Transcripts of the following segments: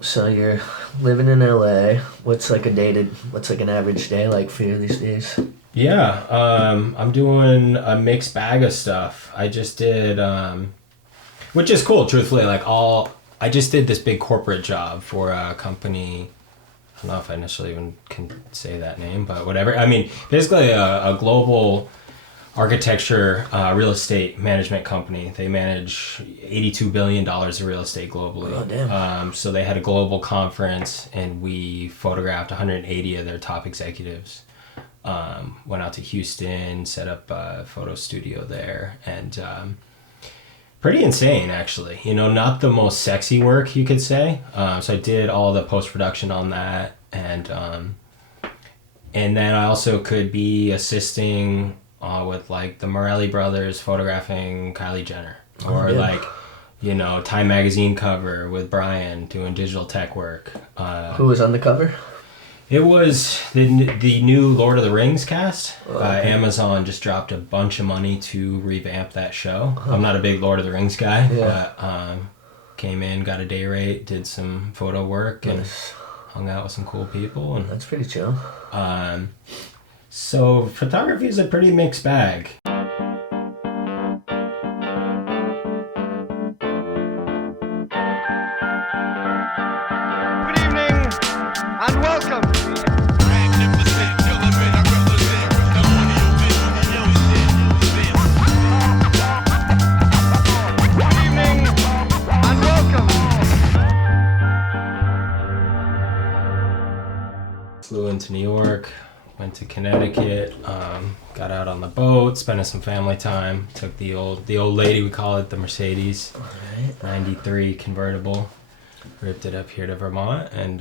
So you're living in LA. What's like an average day like for you these days? Yeah, I'm doing a mixed bag of stuff. I just did, which is cool, truthfully. I just did this big corporate job for a company. I don't know if I necessarily even can say that name, but whatever. I mean, basically a global architecture real estate management company. They manage $82 billion of real estate globally. Oh, damn. So they had a global conference, and we photographed 180 of their top executives. Went out to Houston, set up a photo studio there, and pretty insane, actually. You know, not the most sexy work, you could say. So I did all the post-production on that, and then I also could be assisting with like the Morelli brothers photographing Kylie Jenner, or Time magazine cover with Brian doing digital tech work. Who was on the cover? It was the new Lord of the Rings cast. Okay. Amazon just dropped a bunch of money to revamp that show. I'm not a big Lord of the Rings guy, but came in, got a day rate, did some photo work, and hung out with some cool people. And that's pretty chill. So photography is a pretty mixed bag. Good evening and welcome. Flew into New York, went to Connecticut, got out on the boat, spending some family time. Took the old lady, we call it, the Mercedes, Alright. 93 convertible, ripped it up here to Vermont, and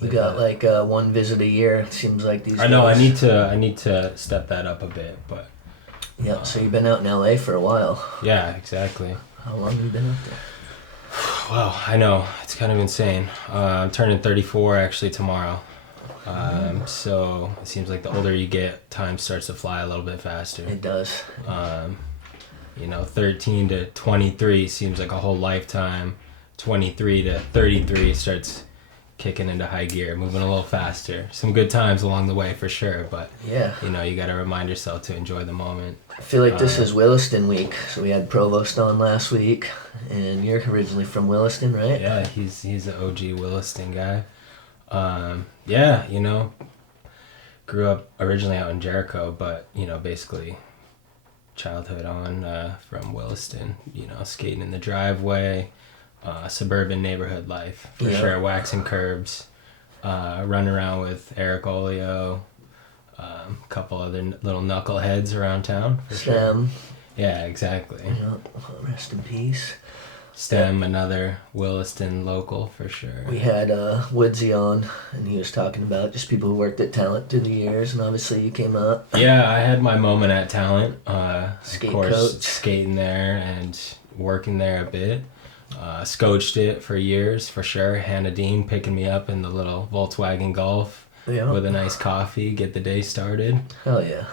We got like one visit a year. It seems like these. I know I days. need to step that up a bit, but Yeah. So you've been out in LA for a while. yeah, exactly. How long have you been up there? Well, I know it's kind of insane. I'm turning 34 actually tomorrow. So it seems like the older you get, time starts to fly a little bit faster. It does. 13 to 23 seems like a whole lifetime. 23 to 33 starts kicking into high gear, moving a little faster. Some good times along the way for sure, but Yeah. you got to remind yourself to enjoy the moment. I feel like this is Williston week. So we had Provost on last week, and you're originally from Williston, right? Yeah, he's an OG Williston guy. Grew up originally out in Jericho, but basically childhood on from Williston. Skating in the driveway, suburban neighborhood life for sure. Waxing curbs, running around with Eric Olio, a couple other little knuckleheads around town. For Stem. Sure. Yeah, exactly. Rest in peace. Stem, another Williston local for sure. We had Woodsy on, and he was talking about just people who worked at Talent through the years, and obviously you came up. Yeah, I had my moment at Talent. Skate of course, coach. Skating there and working there a bit. Scotched it for years, for sure. Hannah Dean picking me up in the little Volkswagen Golf with a nice coffee, get the day started. Hell yeah.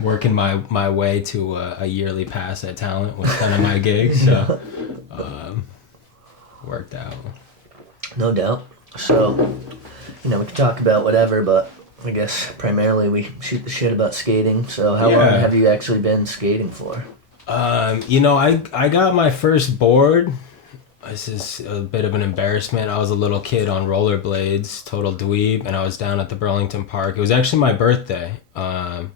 Working my way to a yearly pass at Talent was kind of my gig, so worked out. No doubt. So, we can talk about whatever, but I guess primarily we shoot the shit about skating. So how long have you actually been skating for? I got my first board. This is a bit of an embarrassment. I was a little kid on rollerblades, total dweeb, and I was down at the Burlington Park. It was actually my birthday. I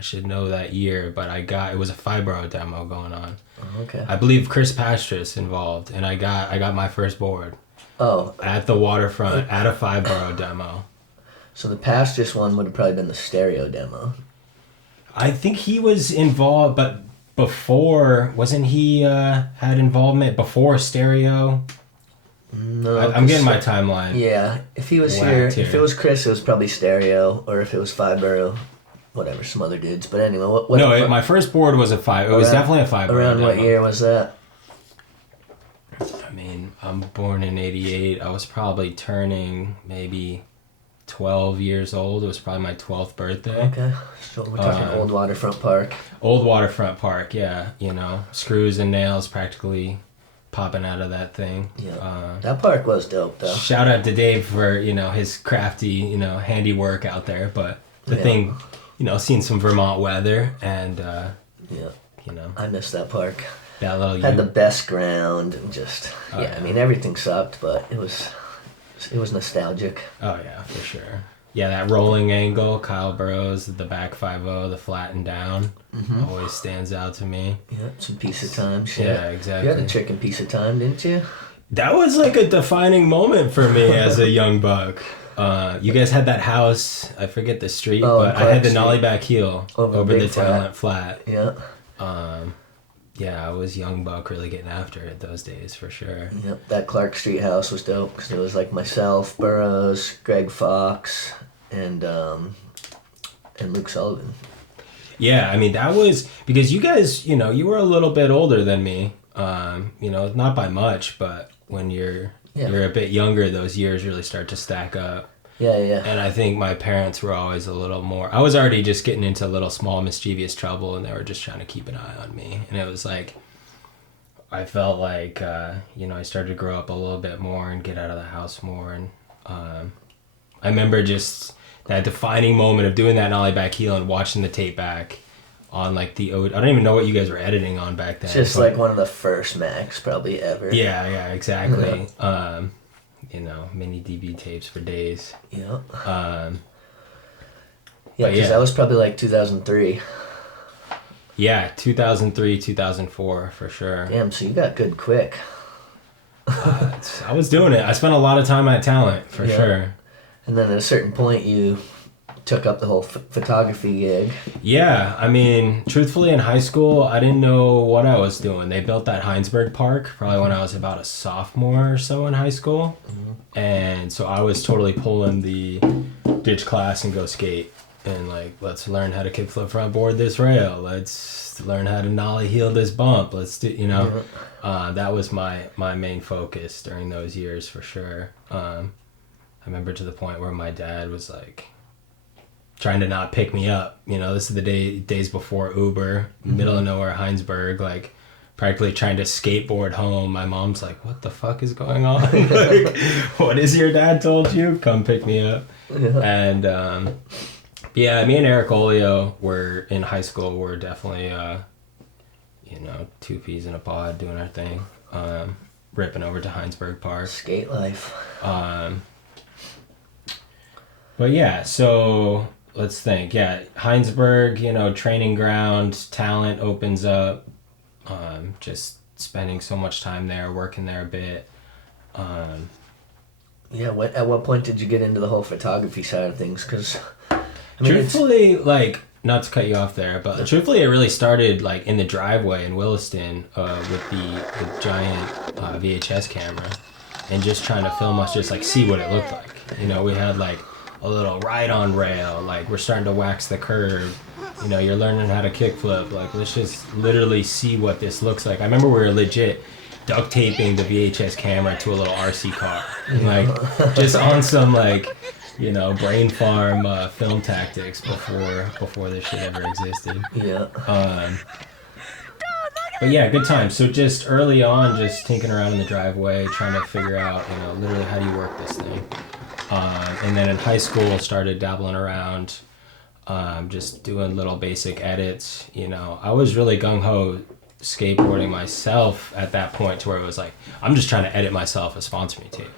should know that year, but it was a Fibro demo going on. Oh, okay. I believe Chris Pastris involved, and I got my first board. Oh. At the waterfront at a Fibro demo. So the Pastris one would have probably been the stereo demo. I think he was involved, but before, wasn't he had involvement before stereo? No. I'm getting my timeline. Yeah. If he was here, if it was Chris, it was probably stereo, or if it was Fibro, whatever, some other dudes. But anyway, my first board was a Fibro. It was definitely a Fibro. Around what year was that? I mean, I'm born in 88. I was probably turning maybe 12 years old. It was probably my 12th birthday. Okay, so we're talking Old Waterfront Park. Old Waterfront Park, yeah. Screws and nails practically popping out of that thing. Yeah, that park was dope though. Shout out to Dave for his crafty handiwork out there. But the thing, seeing some Vermont weather and I miss that park. That little had the best ground and just I mean everything sucked, but it was nostalgic. Oh yeah, for sure. Yeah, that rolling angle, Kyle Burrows, the back 5-0, the flat and down, always stands out to me. Yeah, some piece of time shit. Yeah, exactly. You had a chicken piece of time, didn't you? That was like a defining moment for me as a young buck. You guys had that house, I forget the street, but I had the nollie back heel over the Talent Flat. Yeah. Yeah, I was young buck really getting after it those days for sure. Yep, that Clark Street house was dope because it was like myself, Burroughs, Greg Fox, and Luke Sullivan. Yeah, I mean that was because you guys, you were a little bit older than me. Not by much, but when you're a bit younger, those years really start to stack up. Yeah. And I think my parents were always a little more... I was already just getting into a little small mischievous trouble, and they were just trying to keep an eye on me. And it was like... I felt like, I started to grow up a little bit more and get out of the house more. And I remember just that defining moment of doing that nollie back heel and watching the tape back on like the... I don't even know what you guys were editing on back then. Just like one of the first Macs probably ever. Yeah, exactly. Mini DB tapes for days. Yeah. Because that was probably like 2003. Yeah, 2003, 2004 for sure. Damn, so you got good quick. I was doing it. I spent a lot of time at Talent for sure. And then at a certain point, you took up the whole photography gig. Yeah, I mean, truthfully, in high school, I didn't know what I was doing. They built that Heinsberg Park probably when I was about a sophomore or so in high school. And so I was totally pulling the ditch class and go skate. And like, let's learn how to kickflip front board this rail. Let's learn how to nollie heel this bump. Let's do, that was my main focus during those years for sure. I remember to the point where my dad was like, trying to not pick me up. This is the days before Uber, middle of nowhere, Heinsberg, like practically trying to skateboard home. My mom's like, what the fuck is going on? Like, what is your dad told you? Come pick me up. Yeah. And me and Eric Olio were in high school. We're definitely, two peas in a pod doing our thing. Ripping over to Heinsberg Park. Skate life. But yeah, so... Let's think. Yeah, Heinsberg, training ground, Talent opens up. Just spending so much time there, working there a bit. At what point did you get into the whole photography side of things? Because truthfully, not to cut you off there, but truthfully, it really started like in the driveway in Williston with the giant VHS camera, and just trying to film us, just like see what it looked like. We had like a little ride-on rail, like we're starting to wax the curb, you're learning how to kickflip, like let's just literally see what this looks like. I remember we were legit duct taping the VHS camera to a little RC car, and like just on some like brain farm film tactics before this shit ever existed. But yeah, good time. So just early on, just tinkering around in the driveway, trying to figure out literally how do you work this thing. And then in high school, started dabbling around, just doing little basic edits. I was really gung-ho skateboarding myself at that point to where it was like, I'm just trying to edit myself a Sponsor Me tape.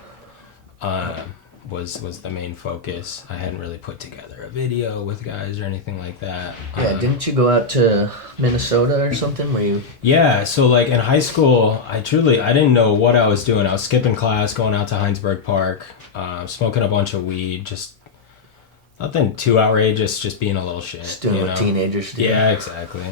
Was the main focus. I hadn't really put together a video with guys or anything like that. Yeah, didn't you go out to Minnesota or something? Where you? Yeah, so like in high school, I didn't know what I was doing. I was skipping class, going out to Heinsberg Park, smoking a bunch of weed, just nothing too outrageous, just being a little shit. Just doing what teenagers do. Yeah, exactly.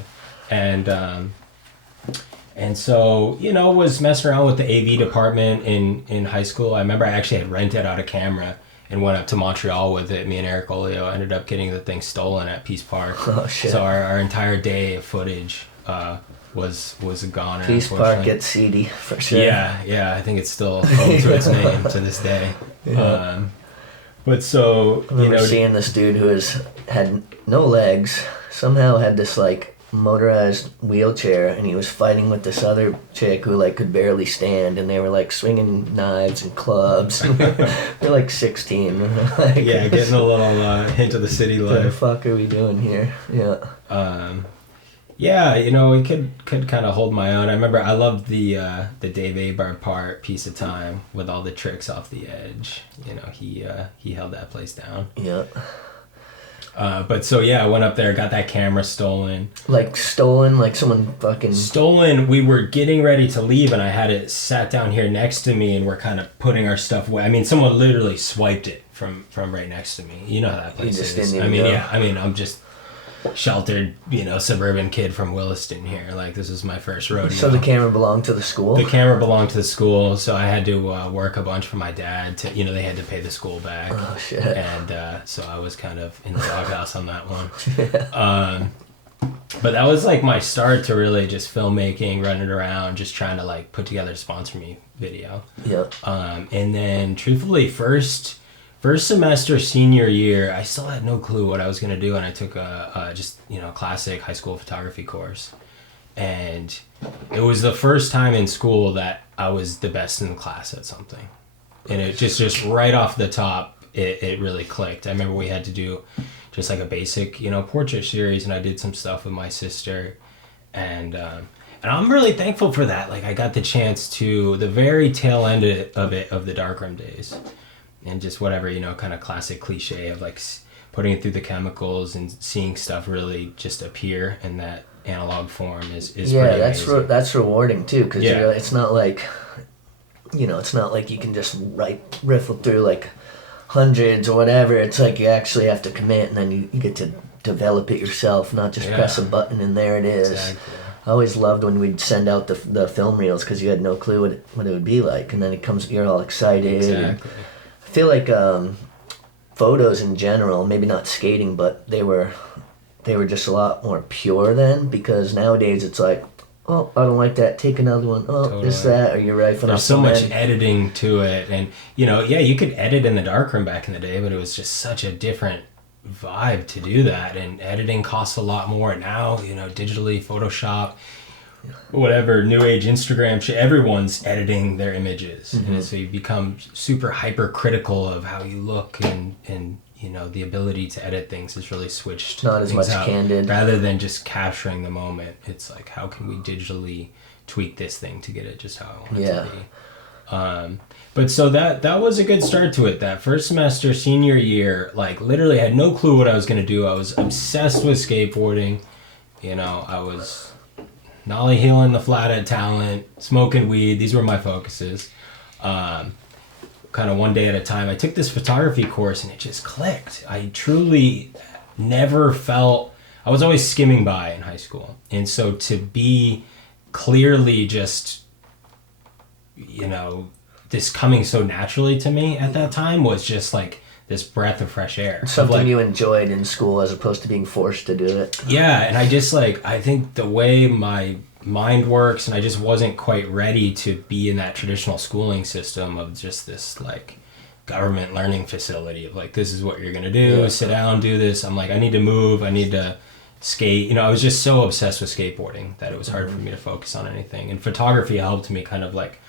And so, was messing around with the AV department in high school. I remember I actually had rented out a camera and went up to Montreal with it. Me and Eric Olio ended up getting the thing stolen at Peace Park. Oh, shit. So our entire day of footage was a goner. Peace Park gets seedy, for sure. Yeah, I think it's still home to its name to this day. Yeah. But so, I remember seeing this dude who had no legs, somehow had this like motorized wheelchair, and he was fighting with this other chick who like could barely stand, and they were like swinging knives and clubs. We're like 16. Like, yeah, getting a little hint of the city life. What the fuck are we doing here? Yeah. Yeah, you know, we could kind of hold my own. I remember I loved the Dave Abar part, Piece of Time, with all the tricks off the edge. You know, he held that place down. Yeah. But so yeah, I went up there, got that camera stolen. Like stolen, like someone fucking... Stolen, we were getting ready to leave and I had it sat down here next to me and we're kind of putting our stuff away. I mean, someone literally swiped it from right next to me. You know how that place you just is. Didn't even know. Yeah, I mean, I'm just sheltered, you know, suburban kid from Williston here. Like, this is my first rodeo. So the camera belonged to the school? The camera belonged to the school, so I had to work a bunch for my dad to, you know, they had to pay the school back. Oh, shit. And so I was kind of in the doghouse on that one. Yeah. But that was like my start to really just filmmaking, running around, just trying to like put together a Sponsor Me video. Yeah. And then truthfully, first semester senior year, I still had no clue what I was going to do, and I took a just, you know, classic high school photography course. And it was the first time in school that I was the best in the class at something. And it just right off the top, it really clicked. I remember we had to do just like a basic, you know, portrait series, and I did some stuff with my sister. And I'm really thankful for that. Like, I got the chance to, the very tail end of the darkroom days. And just whatever, you know, kind of classic cliche of like putting it through the chemicals and seeing stuff really just appear in that analog form is yeah, pretty amazing. That's rewarding too, because yeah. It's not like, you know, it's not like you can just riffle through like hundreds or whatever. It's like you actually have to commit, and then you get to develop it yourself, not just press a button and there it is. Exactly. I always loved when we'd send out the film reels, because you had no clue what it would be like, and then it comes, you're all excited. Exactly. I feel like photos in general, maybe not skating, but they were just a lot more pure then, because nowadays it's like, oh, I don't like that, take another one. Oh, totally. This, that, or you're rifling There's so much editing to it, and you know, yeah, you could edit in the darkroom back in the day, but it was just such a different vibe to do that, and editing costs a lot more now. You know, digitally, Photoshop, whatever, new age Instagram shit, everyone's editing their images. Mm-hmm. And so you become super hypercritical of how you look, and you know, the ability to edit things has really switched. Not as much candid. Rather than just capturing the moment, it's like, how can we digitally tweak this thing to get it just how I want it to be. But so that was a good start to it. That first semester, senior year, like literally had no clue what I was going to do. I was obsessed with skateboarding. You know, I was nollie heeling the flathead talent, smoking weed. These were my focuses. Kind of one day at a time. I took this photography course and it just clicked. I truly never felt... I was always skimming by in high school. And so to be clearly just, you know, this coming so naturally to me at that time was just like this breath of fresh air. Something like, you enjoyed in school as opposed to being forced to do it. Yeah, and I just like, I think the way my mind works, and I just wasn't quite ready to be in that traditional schooling system of just this like government learning facility of like, this is what you're gonna do, sit down, do this. I'm like, I need to move, I need to skate. You know, I was just so obsessed with skateboarding that it was hard for me to focus on anything. And photography helped me kind of like,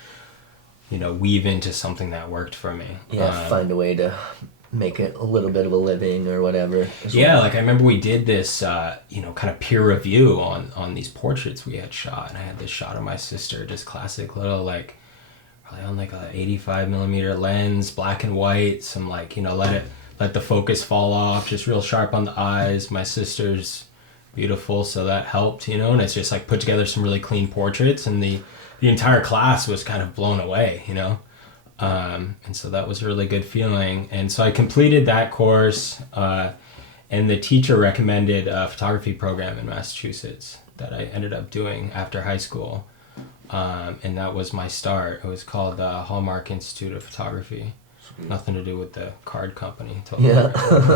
you know, weave into something that worked for me. Yeah, find a way to make it a little bit of a living or whatever. Yeah, like I remember we did this, you know, kind of peer review on these portraits we had shot. And I had this shot of my sister, just classic little, like, probably on like a 85 millimeter lens, black and white, some like, you know, let the focus fall off, just real sharp on the eyes. My sister's beautiful, so that helped, you know, and it's just like put together some really clean portraits, and the entire class was kind of blown away, you know. And so that was a really good feeling. And so I completed that course, and the teacher recommended a photography program in Massachusetts that I ended up doing after high school. And that was my start. It was called the Hallmark Institute of Photography. Nothing to do with the card company. Totally. Yeah.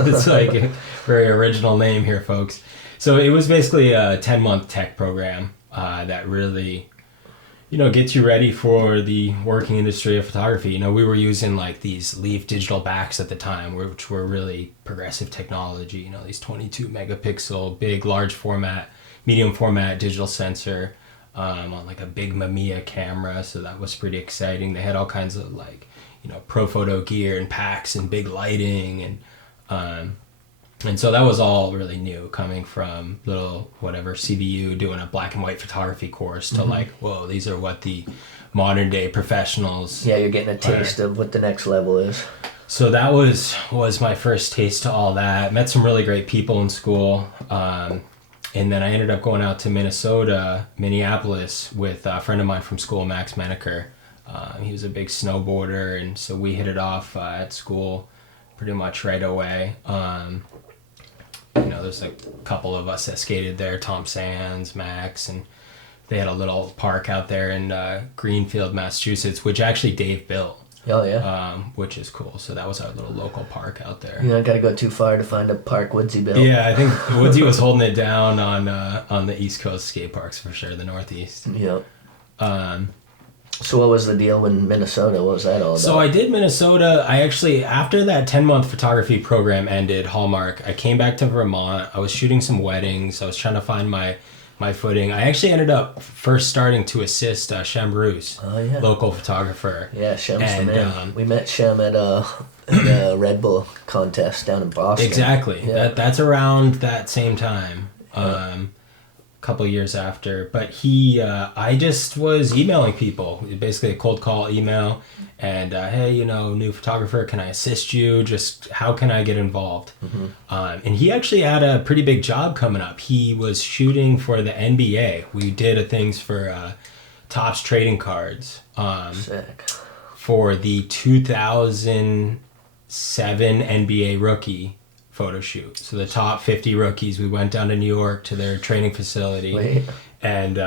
It's like a very original name here, folks. So it was basically a 10-month tech program that really, you know, gets you ready for the working industry of photography. You know, we were using like these Leaf digital backs at the time, which were really progressive technology, you know, these 22 megapixel, big, large format, medium format digital sensor on like a big Mamiya camera, so that was pretty exciting. They had all kinds of like, you know, pro photo gear and packs and big lighting, and so that was all really new, coming from little whatever CBU doing a black and white photography course to like, whoa, these are what the modern day professionals. Yeah, you're getting a taste of what the next level is. So that was my first taste to all that. Met some really great people in school. And then I ended up going out to Minneapolis, with a friend of mine from school, Max Whitaker. He was a big snowboarder, and so we hit it off at school pretty much right away. You know, there's a couple of us that skated there, Tom Sands, Max, and they had a little park out there in Greenfield, Massachusetts, which actually Dave built. Oh, yeah. Which is cool. So that was our little local park out there. You don't got to go too far to find a park Woodsy built. Yeah, I think Woodsy was holding it down on the East Coast skate parks for sure, the Northeast. Yep. So what was the deal in Minnesota? What was that all about? So I did Minnesota. I actually, after that 10-month photography program ended, Hallmark, I came back to Vermont. I was shooting some weddings. I was trying to find my footing. I actually ended up first starting to assist Shem Bruce, local photographer. Yeah, Shem's the man. We met Shem at a Red Bull contest down in Boston. Exactly. Yeah. That's around that same time. Couple years after, but I just was emailing people, basically a cold call email, and hey, you know, new photographer, can I assist you? Just how can I get involved? And he actually had a pretty big job coming up. He was shooting for the NBA. We did things for Topps trading cards Sick. for the 2007 NBA rookie photo shoot. So the top 50 rookies, we went down to New York to their training facility. And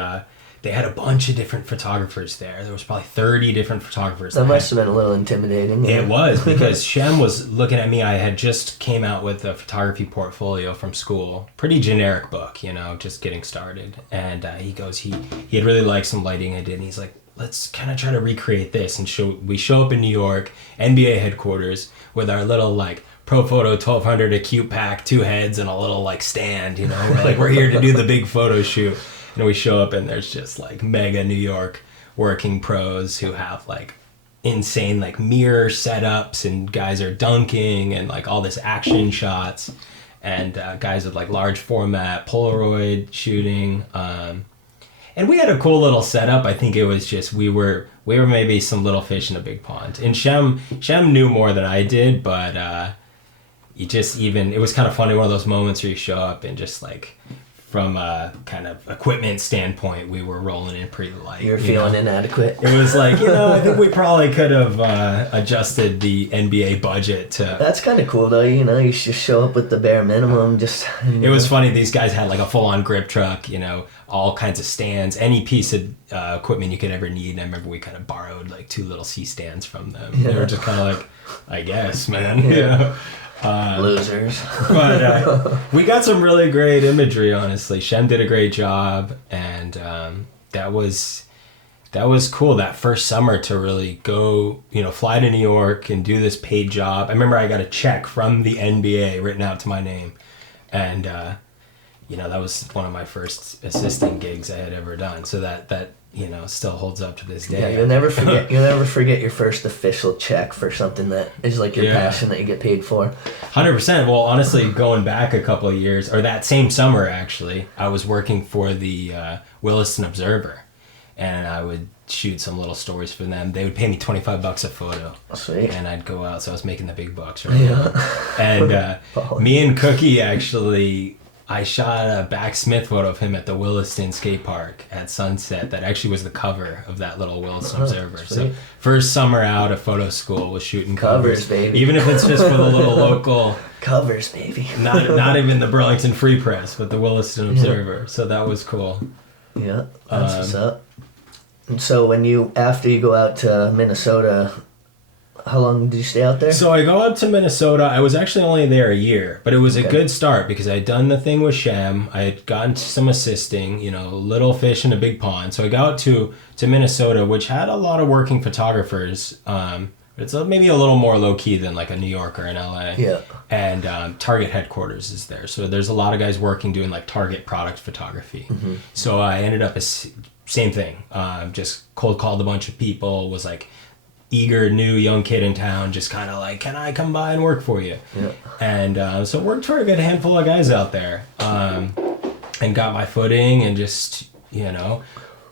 they had a bunch of different photographers there. There was probably 30 different photographers. That must have been a little intimidating. It was, because Shem was looking at me. I had just came out with a photography portfolio from school. Pretty generic book, you know, just getting started. And he goes, he had really liked some lighting I did, and he's like, let's kind of try to recreate this. And we show up in New York, NBA headquarters, with our little like Pro Photo 1200 acute pack, 2 heads, and a little like stand, you know. We're like, we're here to do the big photo shoot. And we show up, and there's just like mega New York working pros who have like insane like mirror setups, and guys are dunking and like all this action shots, and guys with like large format Polaroid shooting. And we had a cool little setup. I think it was just we were maybe some little fish in a big pond. And Shem knew more than I did, but it was kind of funny, one of those moments where you show up and just like, from a kind of equipment standpoint, we were rolling in pretty light. You're feeling inadequate. It was like, you know, I think we probably could have adjusted the NBA budget to... That's kind of cool, though. You know, you just show up with the bare minimum. It was funny. These guys had like a full-on grip truck, you know, all kinds of stands, any piece of equipment you could ever need. And I remember we kind of borrowed like 2 little C-stands from them. Yeah. They were just kind of like, I guess, man. Yeah. You know? Losers. But we got some really great imagery, honestly. Shem did a great job, and that was cool, that first summer, to really go, you know, fly to New York and do this paid job. I remember I got a check from the NBA written out to my name, and you know, that was one of my first assisting gigs I had ever done. So that you know, still holds up to this day. Yeah, you'll never forget your first official check for something that is like your passion that you get paid for. 100%. Well, honestly, going back a couple of years, or that same summer actually, I was working for the Williston Observer, and I would shoot some little stories for them. They would pay me $25 a photo. Sweet. And I'd go out, so I was making the big bucks, right? Yeah. And me and Cookie actually, I shot a Back Smith photo of him at the Williston skate park at sunset. That actually was the cover of that little Williston Observer. Sweet. So first summer out of photo school was shooting covers, baby. Even if it's just for the little local covers, baby. not even the Burlington Free Press, but the Williston Observer. So that was cool. Yeah, that's what's up. And so after you go out to Minnesota, how long did you stay out there? So I go out to Minnesota. I was actually only there a year, but it was a good start because I had done the thing with Shem. I had gotten some assisting, you know, little fish in a big pond. So I got out to Minnesota, which had a lot of working photographers. It but it's maybe a little more low key than like a New York or an LA. Yeah. And Target headquarters is there, so there's a lot of guys working doing like Target product photography. So I ended up same thing. Just cold called a bunch of people. Was like eager new young kid in town, just kind of like, can I come by and work for you? Yeah. And so worked for a good handful of guys out there, and got my footing, and just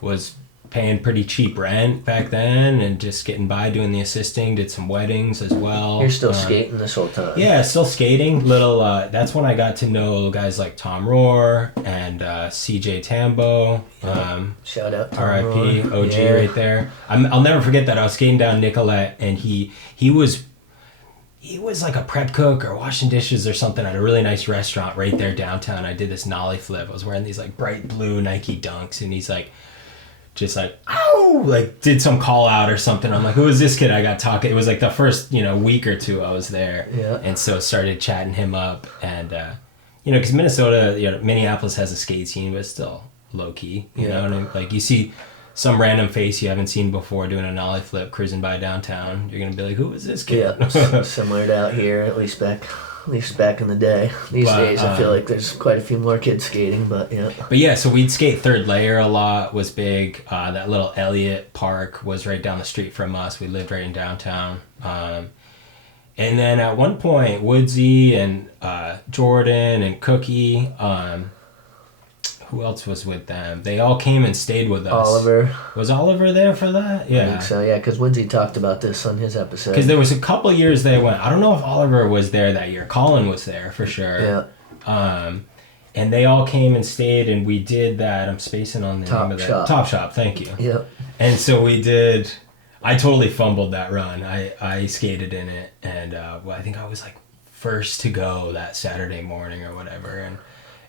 was paying pretty cheap rent back then, and just getting by doing the assisting. Did some weddings as well. You're still skating this whole time. Yeah, still skating. That's when I got to know guys like Tom Rohr and CJ Tambo. Shout out Tom R.I.P. Rohr. OG right there. I'll never forget that. I was skating down Nicolette, and he was like a prep cook or washing dishes or something at a really nice restaurant right there downtown. I did this nollie flip. I was wearing these like bright blue Nike Dunks, and he's like, just like, ow, like did some call out or something. I'm like, who is this kid? I got talking. It was like the first, week or two I was there. Yeah. And so started chatting him up, and, because Minnesota, Minneapolis has a skate scene, but it's still low key, you know, and like you see some random face you haven't seen before doing a nollie flip cruising by downtown. You're going to be like, who is this kid? Yeah. Similar to out here, at least back in the day. These days, I feel like there's quite a few more kids skating, but yeah. But yeah, so we'd skate Third Layer a lot, was big. That little Elliott Park was right down the street from us. We lived right in downtown. And then at one point, Woodsy and Jordan and Cookie, who else was with them? They all came and stayed with us. Oliver. Was Oliver there for that? Yeah. I think so, yeah, because Woodsy talked about this on his episode. Because there was a couple years they went. I don't know if Oliver was there that year. Colin was there for sure. Yeah. And they all came and stayed, and we did that. I'm spacing on the name of that. Top Shop, thank you. Yep. And so we did. I totally fumbled that run. I skated in it, and I think I was like first to go that Saturday morning or whatever, and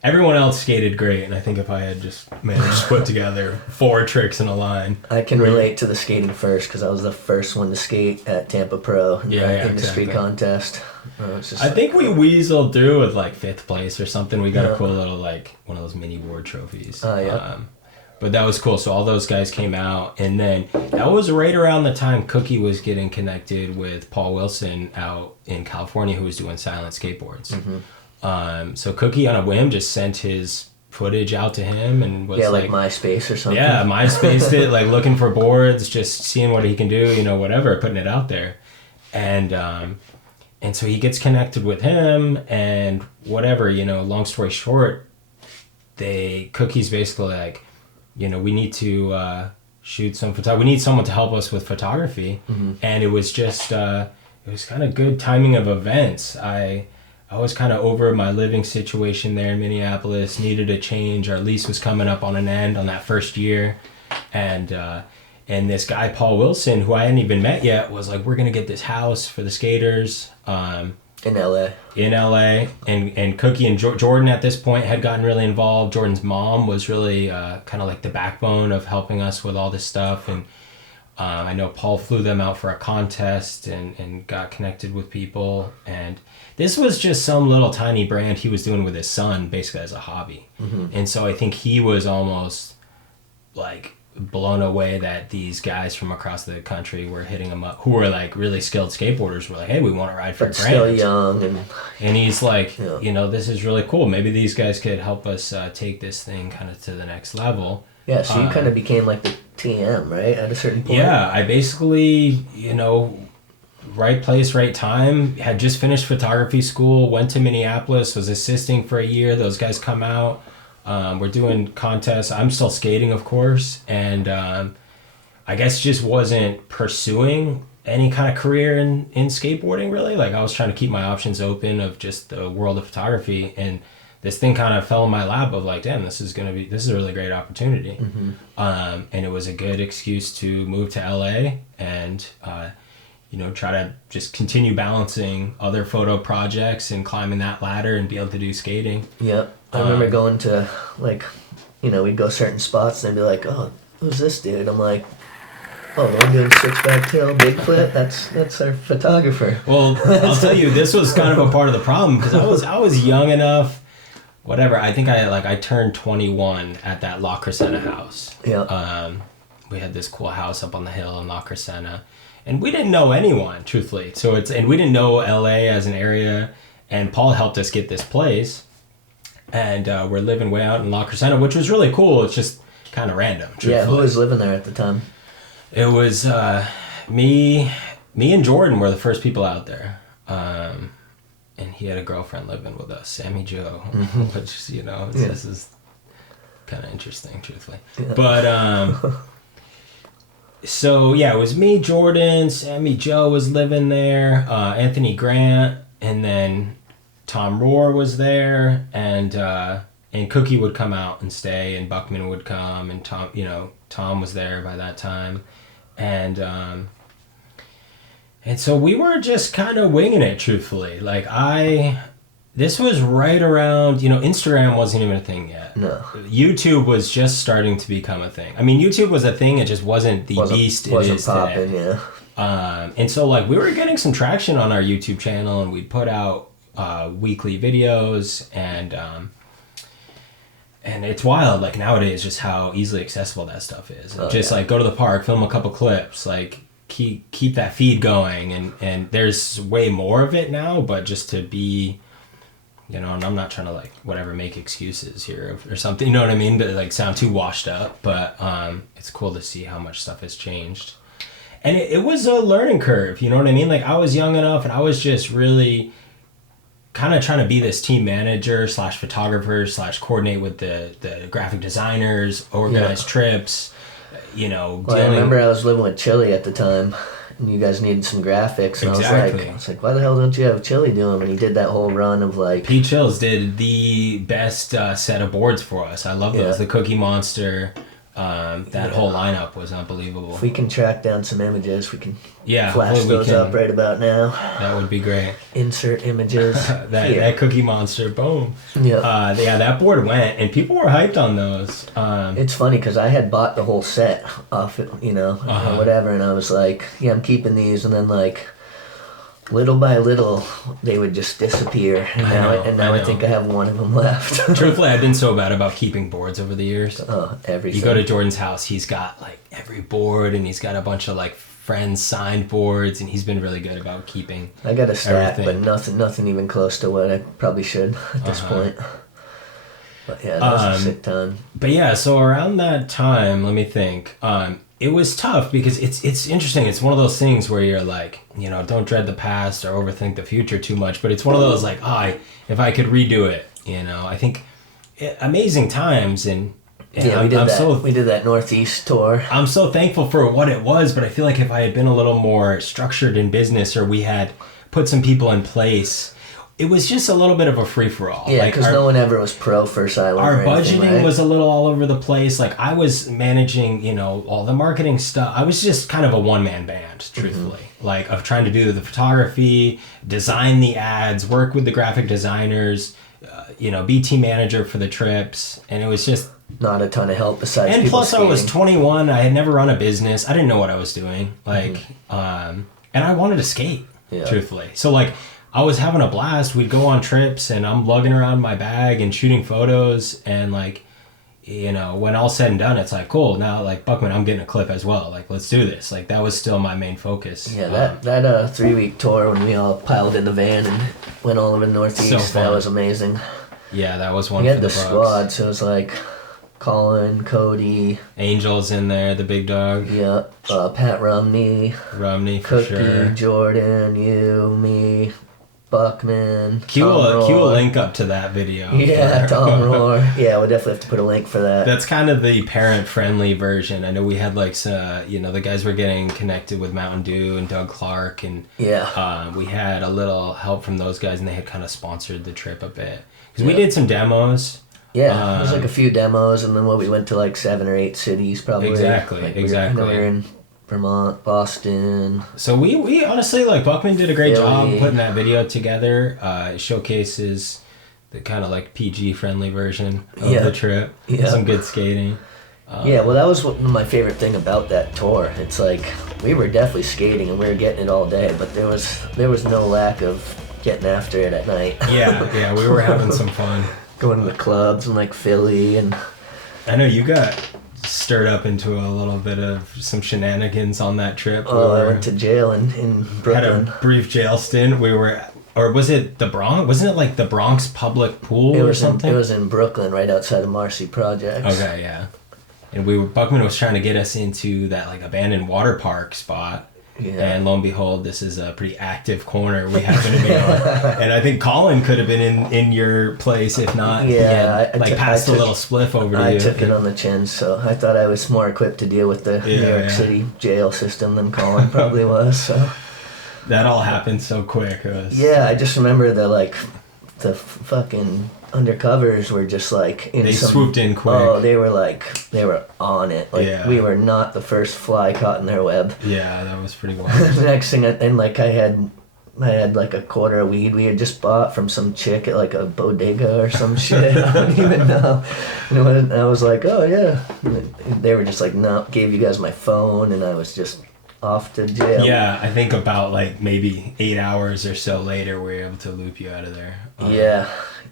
everyone else skated great, and I think if I had just managed to put together 4 tricks in a line. I can relate to the skating first because I was the first one to skate at Tampa Pro in the industry contest. I think we weaseled through with like 5th place or something. We got a cool little like one of those mini ward trophies. But that was cool. So all those guys came out, and then that was right around the time Cookie was getting connected with Paul Wilson out in California, who was doing silent skateboards. So Cookie on a whim just sent his footage out to him and was like MySpace or something. Yeah, MySpace it, like looking for boards, just seeing what he can do, whatever, putting it out there. And so he gets connected with him, and whatever, long story short, Cookie's basically like, we need to shoot some photography. We need someone to help us with photography. And it was just, it was kind of good timing of events. I was kind of over my living situation there in Minneapolis, needed a change. Our lease was coming up on an end on that first year. And this guy, Paul Wilson, who I hadn't even met yet, was like, we're going to get this house for the skaters. In LA. And Cookie and Jordan at this point had gotten really involved. Jordan's mom was really kind of like the backbone of helping us with all this stuff. And I know Paul flew them out for a contest and got connected with people. And this was just some little tiny brand he was doing with his son, basically as a hobby. And so I think he was almost like blown away that these guys from across the country were hitting him up, who were like really skilled skateboarders, were like, hey, we want to ride for but a brand. Still young. And he's like, this is really cool. Maybe these guys could help us take this thing kind of to the next level. Yeah, so you kind of became like the TM, right, at a certain point? Yeah, I basically, right place, right time. Had just finished photography school, went to Minneapolis, was assisting for a year. Those guys come out. We're doing contests. I'm still skating, of course. And I guess just wasn't pursuing any kind of career in skateboarding, really. Like, I was trying to keep my options open of just the world of photography. And this thing kind of fell in my lap of like, damn, this is a really great opportunity. And it was a good excuse to move to LA and, try to just continue balancing other photo projects and climbing that ladder and be able to do skating. Yep. I remember going to, like, we'd go certain spots and they'd be like, oh, who's this dude? I'm like, oh, they're doing 6-back tail, big flip? That's our photographer. Well, I'll tell you, this was kind of a part of the problem because I was young enough, whatever. I think I turned 21 at that La Crescenta house. Yeah. We had this cool house up on the hill in La Crescenta. and we didn't know anyone, truthfully. And we didn't know LA as an area, and Paul helped us get this place, and we're living way out in La Crescenta, which was really cool. It's just kind of random, truthfully. Yeah, who was living there at the time? It was me and Jordan were the first people out there. And he had a girlfriend living with us, Sammy Jo, which, this is kind of interesting, truthfully. Yeah. But, so, yeah, it was me, Jordan, Sammy Jo was living there, Anthony Grant, and then Tom Rohr was there, and Cookie would come out and stay, and Buckman would come, and Tom was there by that time. And so we were just kind of winging it, truthfully. Like, this was right around, Instagram wasn't even a thing yet. No. YouTube was just starting to become a thing. I mean, YouTube was a thing, it just wasn't the beast it is popping, today. Yeah. And so, like, we were getting some traction on our YouTube channel, and we'd put out weekly videos, and it's wild, like, nowadays, just how easily accessible that stuff is. Like, go to the park, film a couple clips, like, keep that feed going, and there's way more of it now, but just to be, and I'm not trying to, like, make excuses here or something, you know what I mean, but, like, sound too washed up, but it's cool to see how much stuff has changed. And it was a learning curve, you know what I mean? Like, I was young enough, and I was just really kind of trying to be this team manager / photographer / coordinate with the graphic designers, organize trips, Well, I remember I was living with Chili at the time, and you guys needed some graphics, and I was like, why the hell don't you have Chili do them? And he did that whole run of, like... Pete Chills did the best set of boards for us. I love those. The Cookie Monster, that whole lineup was unbelievable. If we can track down some images, we can flash those up right about now. That would be great. Insert images. that Cookie Monster, boom. Yeah. That board went, and people were hyped on those. It's funny, because I had bought the whole set off it, or whatever, and I was like, yeah, I'm keeping these, and then, like, little by little, they would just disappear, and now I think I have one of them left. Truthfully, I've been so bad about keeping boards over the years. Everything. You go to Jordan's house, he's got, like, every board, and he's got a bunch of, like, friends signed boards, and he's been really good about keeping I got a stack, everything. but nothing even close to what I probably should at this point. But yeah, that was a sick time. But yeah, so around that time, let me think. It was tough because it's interesting. It's one of those things where you're like, don't dread the past or overthink the future too much. But it's one of those like, if I could redo it, I think amazing times. And we did that Northeast tour. I'm so thankful for what it was. But I feel like if I had been a little more structured in business, or we had put some people in place, it was just a little bit of a free-for-all. Yeah, because no one ever was pro First Island. Our budgeting was a little all over the place. Like, I was managing, all the marketing stuff. I was just kind of a one-man band, truthfully. Like, of trying to do the photography, design the ads, work with the graphic designers, be team manager for the trips. And it was just... not a ton of help besides And people plus, skating. I was 21. I had never run a business. I didn't know what I was doing. Like, and I wanted to skate, truthfully. So, like... I was having a blast. We'd go on trips, and I'm lugging around my bag and shooting photos, and, like, when all's said and done, it's like, cool, now, like, Buckman, I'm getting a clip as well. Like, let's do this. Like, that was still my main focus. Yeah, that 3-week tour when we all piled in the van and went all over the Northeast, that was amazing. Yeah, that was one we for had the squad, so it was like Colin, Cody. Angel's in there, the big dog. Yeah, Pat Rumney. For Cookie, sure. Jordan, you, me. Buckman. Cue a link up to that video. Yeah, Tom Rohr. Yeah, we'll definitely have to put a link for that. That's kind of the parent-friendly version. I know we had like, the guys were getting connected with Mountain Dew and Doug Clark, and we had a little help from those guys, and they had kind of sponsored the trip a bit because we did some demos. Yeah, it was like a few demos, and then we went to like 7 or 8 cities probably. Exactly. We were in Vermont, Boston. So we honestly, like, Buckman did a great job putting that video together. It showcases the kind of like PG friendly version of the trip. Yeah. Some good skating. That was my favorite thing about that tour. It's like we were definitely skating and we were getting it all day, but there was no lack of getting after it at night. Yeah, we were having some fun. Going to the clubs in like Philly, and I know you got stirred up into a little bit of some shenanigans on that trip. Oh, I went to jail in Had Brooklyn. a brief jail stint. We were, or was it the Bronx? Wasn't it like the Bronx public pool or something? It was in Brooklyn, right outside of Marcy Projects. Okay, yeah. And Buckman was trying to get us into that like abandoned water park spot. Yeah. And lo and behold, this is a pretty active corner we happen to be on. And I think Colin could have been in your place, if not. Yeah, passed a little spliff over to you. I took it on the chin, so I thought I was more equipped to deal with the New York City jail system than Colin probably was. So that all happened so quick. It was... Yeah, I just remember the fucking undercovers were just like they swooped in quick. Oh, they were on it. Like we were not the first fly caught in their web. Yeah, that was pretty wild. The next thing, and like I had like a quarter of weed we had just bought from some chick at like a bodega or some shit. I don't even know. And I was like, oh yeah. And they were just like, no, gave you guys my phone, and I was just off to jail. Yeah, I think about like maybe 8 hours or so later we were able to loop you out of there.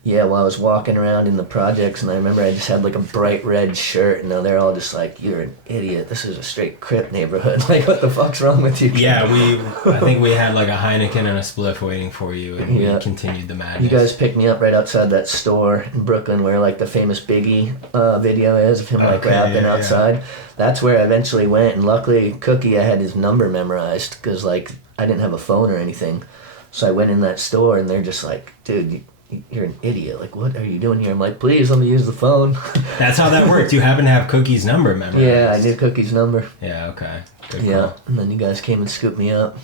Yeah, well, I was walking around in the projects, and I remember I just had like a bright red shirt, and now they're all just like, you're an idiot, this is a straight Crip neighborhood, like what the fuck's wrong with you? Yeah, I think we had like a Heineken and a spliff waiting for you, and we continued the madness. You guys picked me up right outside that store in Brooklyn where like the famous Biggie video is of him like rapping outside. Yeah. That's where I eventually went, and luckily Cookie, I had his number memorized, because like I didn't have a phone or anything, so I went in that store, and they're just like, dude, you're an idiot. Like, what are you doing here? I'm like, please let me use the phone. That's how that worked. You happen to have Cookie's number memorized. Yeah, I did Cookie's number. Yeah, okay. Good yeah, call. And then you guys came and scooped me up.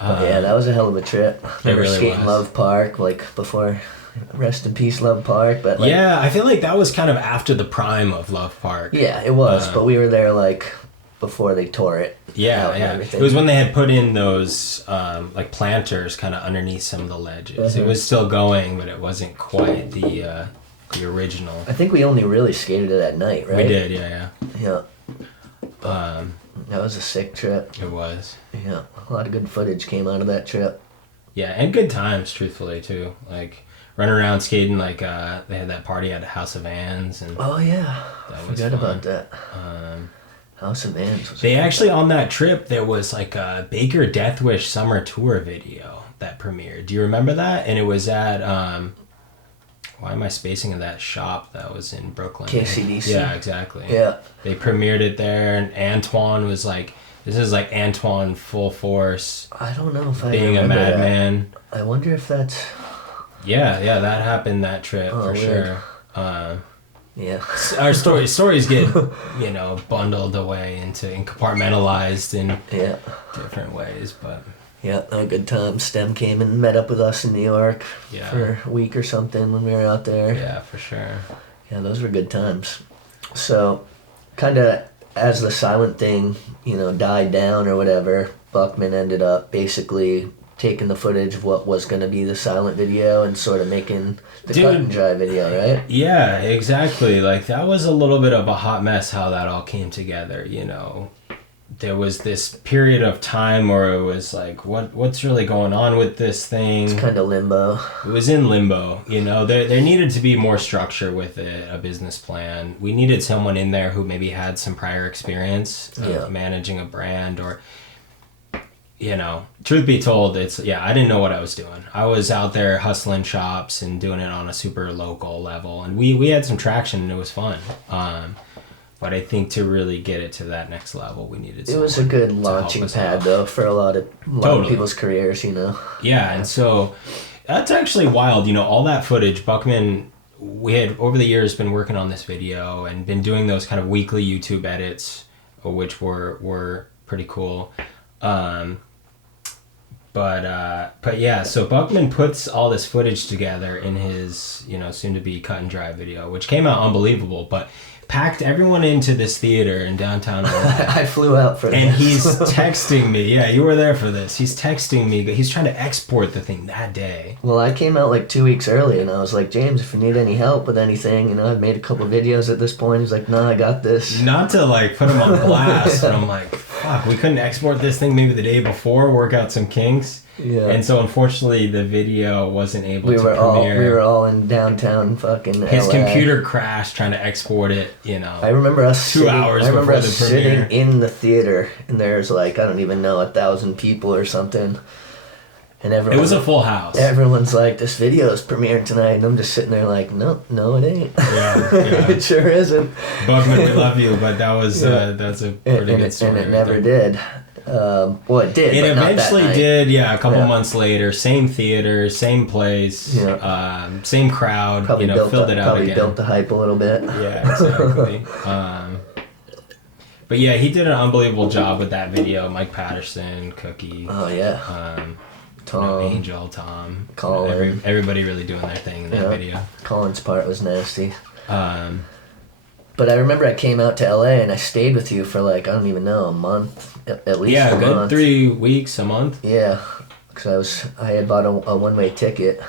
Yeah, that was a hell of a trip. I remember skating Love Park, like before. Rest in peace, Love Park. But like, yeah, I feel like that was kind of after the prime of Love Park. Yeah, it was. But we were there like before they tore it. Yeah. It was when they had put in those like planters kind of underneath some of the ledges. Mm-hmm. It was still going, but it wasn't quite the original. I think we only really skated it at night, right? We did, yeah. That was a sick trip. It was. Yeah, a lot of good footage came out of that trip. Yeah, and good times, truthfully, too. Like, running around skating, like, they had that party at House of Vans. And oh, yeah. That was Forgot about that. House of Vans was they actually, on that trip, there was, like, a Baker Deathwish summer tour video that premiered. Do you remember that? And it was at, why am I spacing in that shop that was in Brooklyn? KCDC. Yeah, exactly. Yeah. They premiered it there, and Antoine was like, this is like Antoine full force. I don't know if I being a madman. I wonder if that's... Yeah, that happened that trip for weird. Sure. Yeah. Our stories get, bundled away and compartmentalized in different ways, but... Yeah, no, good time. Stem came and met up with us in New York for a week or something when we were out there. Yeah, for sure. Yeah, those were good times. So, kind of as the silent thing, died down or whatever, Buckman ended up basically taking the footage of what was going to be the silent video and sort of making the cut and dry video, right? Yeah, exactly. Like, that was a little bit of a hot mess how that all came together, There was this period of time where it was like, what's really going on with this thing? It's kind of limbo. It was in limbo, There needed to be more structure with it, a business plan. We needed someone in there who maybe had some prior experience of managing a brand or, truth be told, I didn't know what I was doing. I was out there hustling shops and doing it on a super local level. And we had some traction and it was fun. But I think to really get it to that next level, we needed someone. It was a good launching pad, though, for a lot of people's careers, Yeah, and so that's actually wild. All that footage, Buckman, we had over the years been working on this video and been doing those kind of weekly YouTube edits, which were pretty cool. But yeah, so Buckman puts all this footage together in his, soon to be cut and dry video, which came out unbelievable, but packed everyone into this theater in downtown LA. I flew out for this. And he's texting me. Yeah, you were there for this. He's texting me. He's trying to export the thing that day. Well, I came out like 2 weeks early, and I was like, James, if you need any help with anything, I've made a couple videos at this point. He's like, no, I got this. Not to, put him on blast, but I'm like, fuck, fuck, we couldn't export this thing maybe the day before, work out some kinks. Yeah. And so unfortunately the video wasn't able to premiere. We were all in downtown fucking His LA. computer crashed trying to export it, I remember us 2 hours before the premiere. sitting in the theater, and there's like, I don't even know, 1,000 people or something. And everyone, It was a full house. Everyone's like, this video is premiering tonight, and I'm just sitting there like, no, it ain't. Yeah. It sure isn't. Buckman, we love you, but that was that's a pretty good story. And it right never there. did. Well, it did. It but eventually not that night. did, a couple months later. Same theater, same place, same crowd. Probably filled it out probably again. built the hype a little bit. Yeah, exactly. But yeah, he did an unbelievable job with that video. Mike Patterson, Cookie. Oh yeah. Tom, Angel, Tom, Colin. everybody really doing their thing in that video. Colin's part was nasty. Um, But I remember I came out to LA and I stayed with you for like, I don't even know, a month, at least a good month. 3 weeks, a month. Yeah, because I had bought a one-way ticket,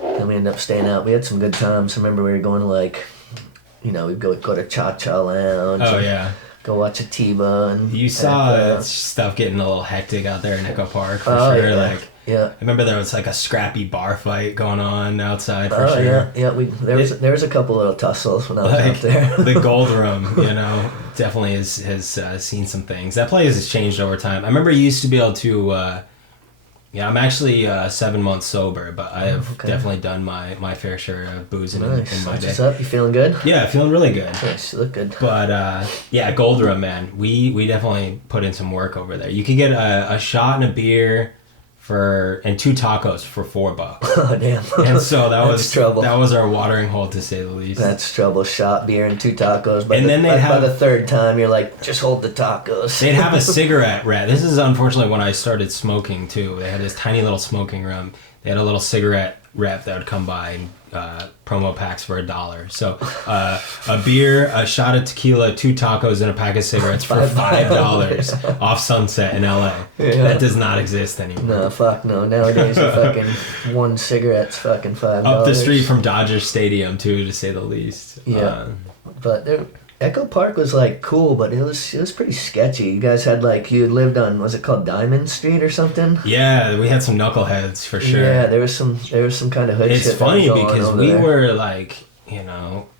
and we ended up staying out. We had some good times. I remember we were going to like, we'd go to Cha-Cha Lounge. Oh and yeah. Go watch Atiba. And You saw stuff getting a little hectic out there in Echo Park for sure. Yeah. Like, yeah. I remember there was like a scrappy bar fight going on outside for sure. Yeah. There was a couple little tussles when I was out there. The Gold Room, definitely has seen some things. That place has changed over time. I remember you used to be able to. I'm actually 7 months sober, but I have definitely done my fair share of boozing in my day. What's up? You feeling good? Yeah, feeling really good. Nice, you look good. But Gold Room, man, we definitely put in some work over there. You could get a shot and a beer and 2 tacos for $4. Oh damn! And so that was trouble. That was our watering hole, to say the least. That's trouble. Shot, beer, and 2 tacos. But And then by the third time, you're like, just hold the tacos. They'd have a cigarette wrap. This is unfortunately when I started smoking too. They had this tiny little smoking room. They had a little cigarette rep that would come by and promo packs for $1. So a beer, a shot of tequila, 2 tacos, and a pack of cigarettes for $5 off Sunset in LA. Yeah. That does not exist anymore. No, fuck no. Nowadays, a fucking one cigarette's fucking $5. Up the street from Dodger Stadium too, to say the least. Yeah. But Echo Park was like cool, but it was pretty sketchy. You guys had like, you lived on, was it called Diamond Street or something? Yeah, we had some knuckleheads for sure. Yeah, there was some kind of hood shit. It's funny going because over we there. were like,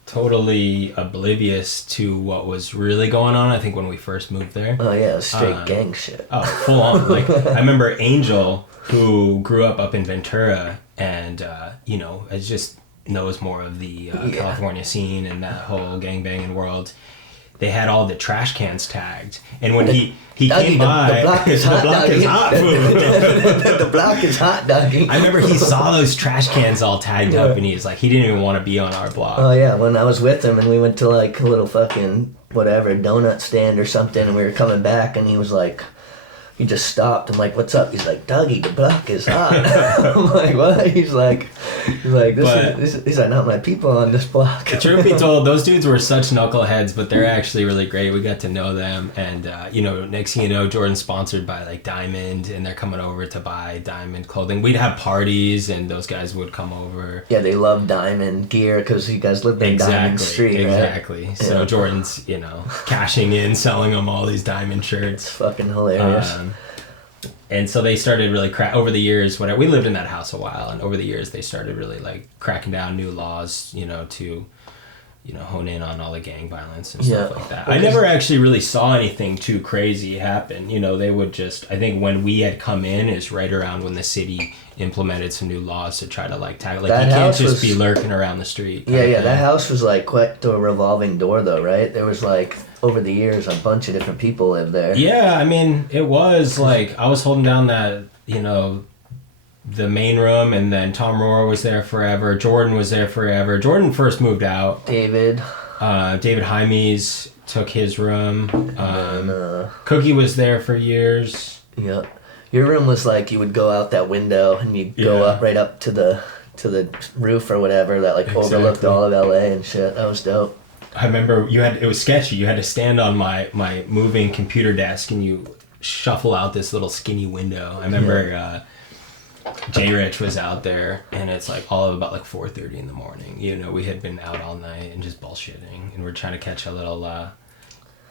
totally oblivious to what was really going on. I think when we first moved there. Oh yeah, it was straight gang shit. Oh, full on. Like I remember Angel, who grew up in Ventura, and just knows more of the California scene and that whole gangbanging world. They had all the trash cans tagged, and when he came by, the block is hot, food. The block is hot, doggy. I remember he saw those trash cans all tagged up, and he was like, he didn't even want to be on our block. Oh yeah, when I was with him and we went to like a little fucking whatever donut stand or something, and we were coming back, and he was like, he just stopped. I'm like, what's up? He's like, Dougie, the block is hot. I'm like, what? He's like, these are not my people on this block. Truth be told, those dudes were such knuckleheads, but they're actually really great. We got to know them, and next thing you know, Jordan's sponsored by like Diamond, and they're coming over to buy Diamond clothing. We'd have parties, and those guys would come over. Yeah, they love Diamond gear because you guys lived in Diamond Street, right? Exactly. So yeah. Jordan's, cashing in, selling them all these Diamond shirts. It's fucking hilarious. And so they started really over the years, we lived in that house a while, and over the years they started really like cracking down new laws, to hone in on all the gang violence and stuff like that. I never actually really saw anything too crazy happen. They would just, I think when we had come in is right around when the city implemented some new laws to try to like tackle, like you can't just be lurking around the street. Yeah, that house was like quite a revolving door though, right? There was like, over the years, a bunch of different people lived there. Yeah, I mean, it was like, I was holding down that, the main room, and then Tom Rohr was there forever. Jordan was there forever. Jordan first moved out. David Jaimes took his room. Cookie was there for years. Yeah. Your room was like, you would go out that window and you'd go up right up to the roof or whatever that like overlooked all of LA and shit. That was dope. I remember it was sketchy. You had to stand on my moving computer desk and you shuffle out this little skinny window. I remember J Rich was out there, and it's like all of about like 4:30 in the morning. We had been out all night and just bullshitting, and we're trying to catch a little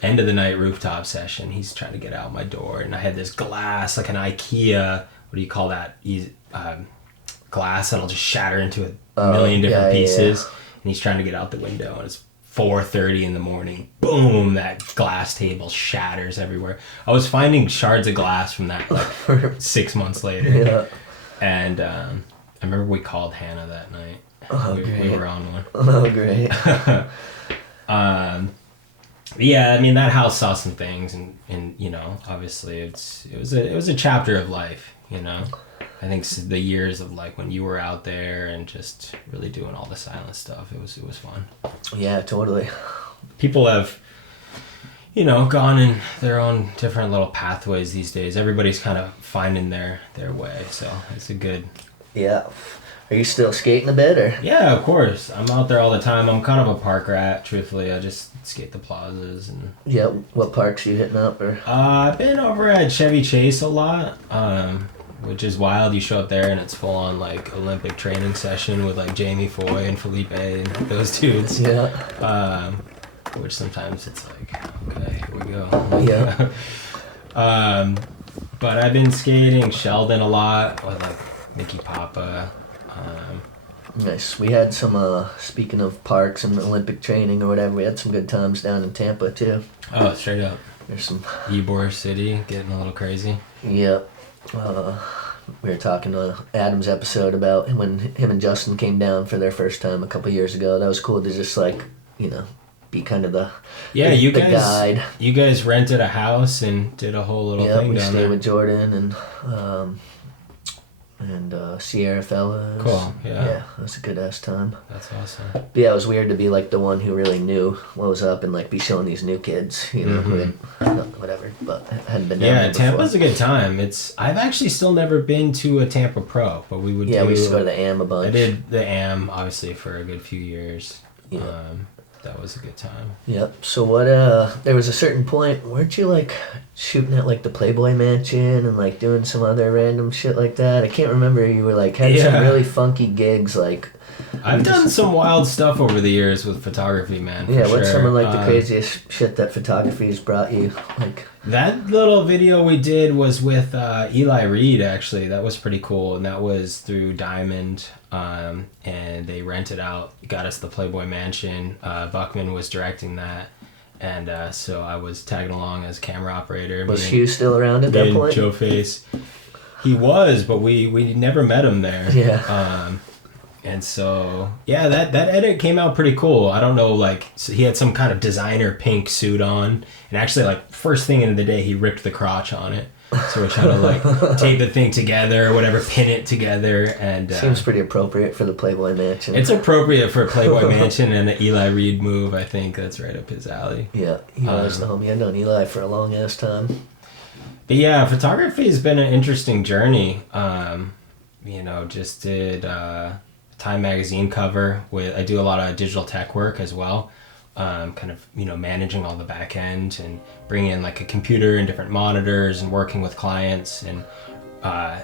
end of the night rooftop session. He's trying to get out my door, and I had this glass, like an IKEA, what do you call that? Glass that'll just shatter into a million different pieces. And he's trying to get out the window, and it's 4:30 in the morning. Boom! That glass table shatters everywhere. I was finding shards of glass from that like 6 months later. Yeah. And I remember we called Hannah that night. Oh, we were on one. Oh, great. Yeah, I mean that house saw some things, and you know, obviously it was a chapter of life, you know. I think the years of like when you were out there and just really doing all the silent stuff, it was fun. Yeah, totally. People have, you know, gone in their own different little pathways these days. Everybody's kind of finding their way, so it's a good. Yeah. Are you still skating a bit, or? Yeah, of course. I'm out there all the time. I'm kind of a park rat, truthfully. I just skate the plazas and. Yeah. What parks are you hitting up, or? I've been over at Chevy Chase a lot, which is wild. You show up there and it's full on like Olympic training session with like Jamie Foy and Felipe and those dudes. Yeah. Which sometimes it's like, okay, here we go. Yeah. But I've been skating Sheldon a lot with like Mickey Papa. Nice. We had some, speaking of parks and Olympic training or whatever, we had some good times down in Tampa too. Oh, straight up. There's some. Ybor City getting a little crazy. Yep. We were talking on Adam's episode about when him and Justin came down for their first time a couple years ago. That was cool to just like, you know, be kind of the you the guys guide. You guys rented a house and did a whole little thing we down stayed there. with Jordan and Sierra fellas. Cool. Yeah. Yeah, it was a good ass time. That's awesome. But yeah, it was weird to be like the one who really knew what was up and like be showing these new kids, you know, who had whatever, but hadn't been down there before. Tampa's a good time. I've actually still never been to a Tampa Pro, but we would. Yeah, we used to go to the AM a bunch. I did the AM obviously for a good few years. Yeah. That was a good time. Yep. So what? There was a certain point, weren't you like shooting at like the Playboy Mansion and like doing some other random shit like that? I can't remember. You were like had some really funky gigs. Like I've done some wild stuff over the years with photography, man. Yeah. What's some of like the craziest shit that photography's brought you? Like that little video we did was with Eli Reed. Actually, that was pretty cool, and that was through Diamond. And they rented out, got us the Playboy Mansion. Buckman was directing that, and so I was tagging along as camera operator. Was Hugh still around at that point? Joe Face. He was, but we never met him there. Yeah. And so, yeah, that edit came out pretty cool. I don't know, like, so he had some kind of designer pink suit on, and actually, like, first thing in the day, he ripped the crotch on it. So we're trying to like tape the thing together or whatever, pin it together, and seems pretty appropriate for the Playboy Mansion. It's appropriate for a Playboy Mansion and an Eli Reed move. I think that's right up his alley. Yeah, Eli's the homie. I've known Eli for a long ass time. But yeah, photography has been an interesting journey. You know, just did Time magazine cover with. I do a lot of digital tech work as well. Kind of, you know, managing all the back end and bringing in like a computer and different monitors and working with clients and,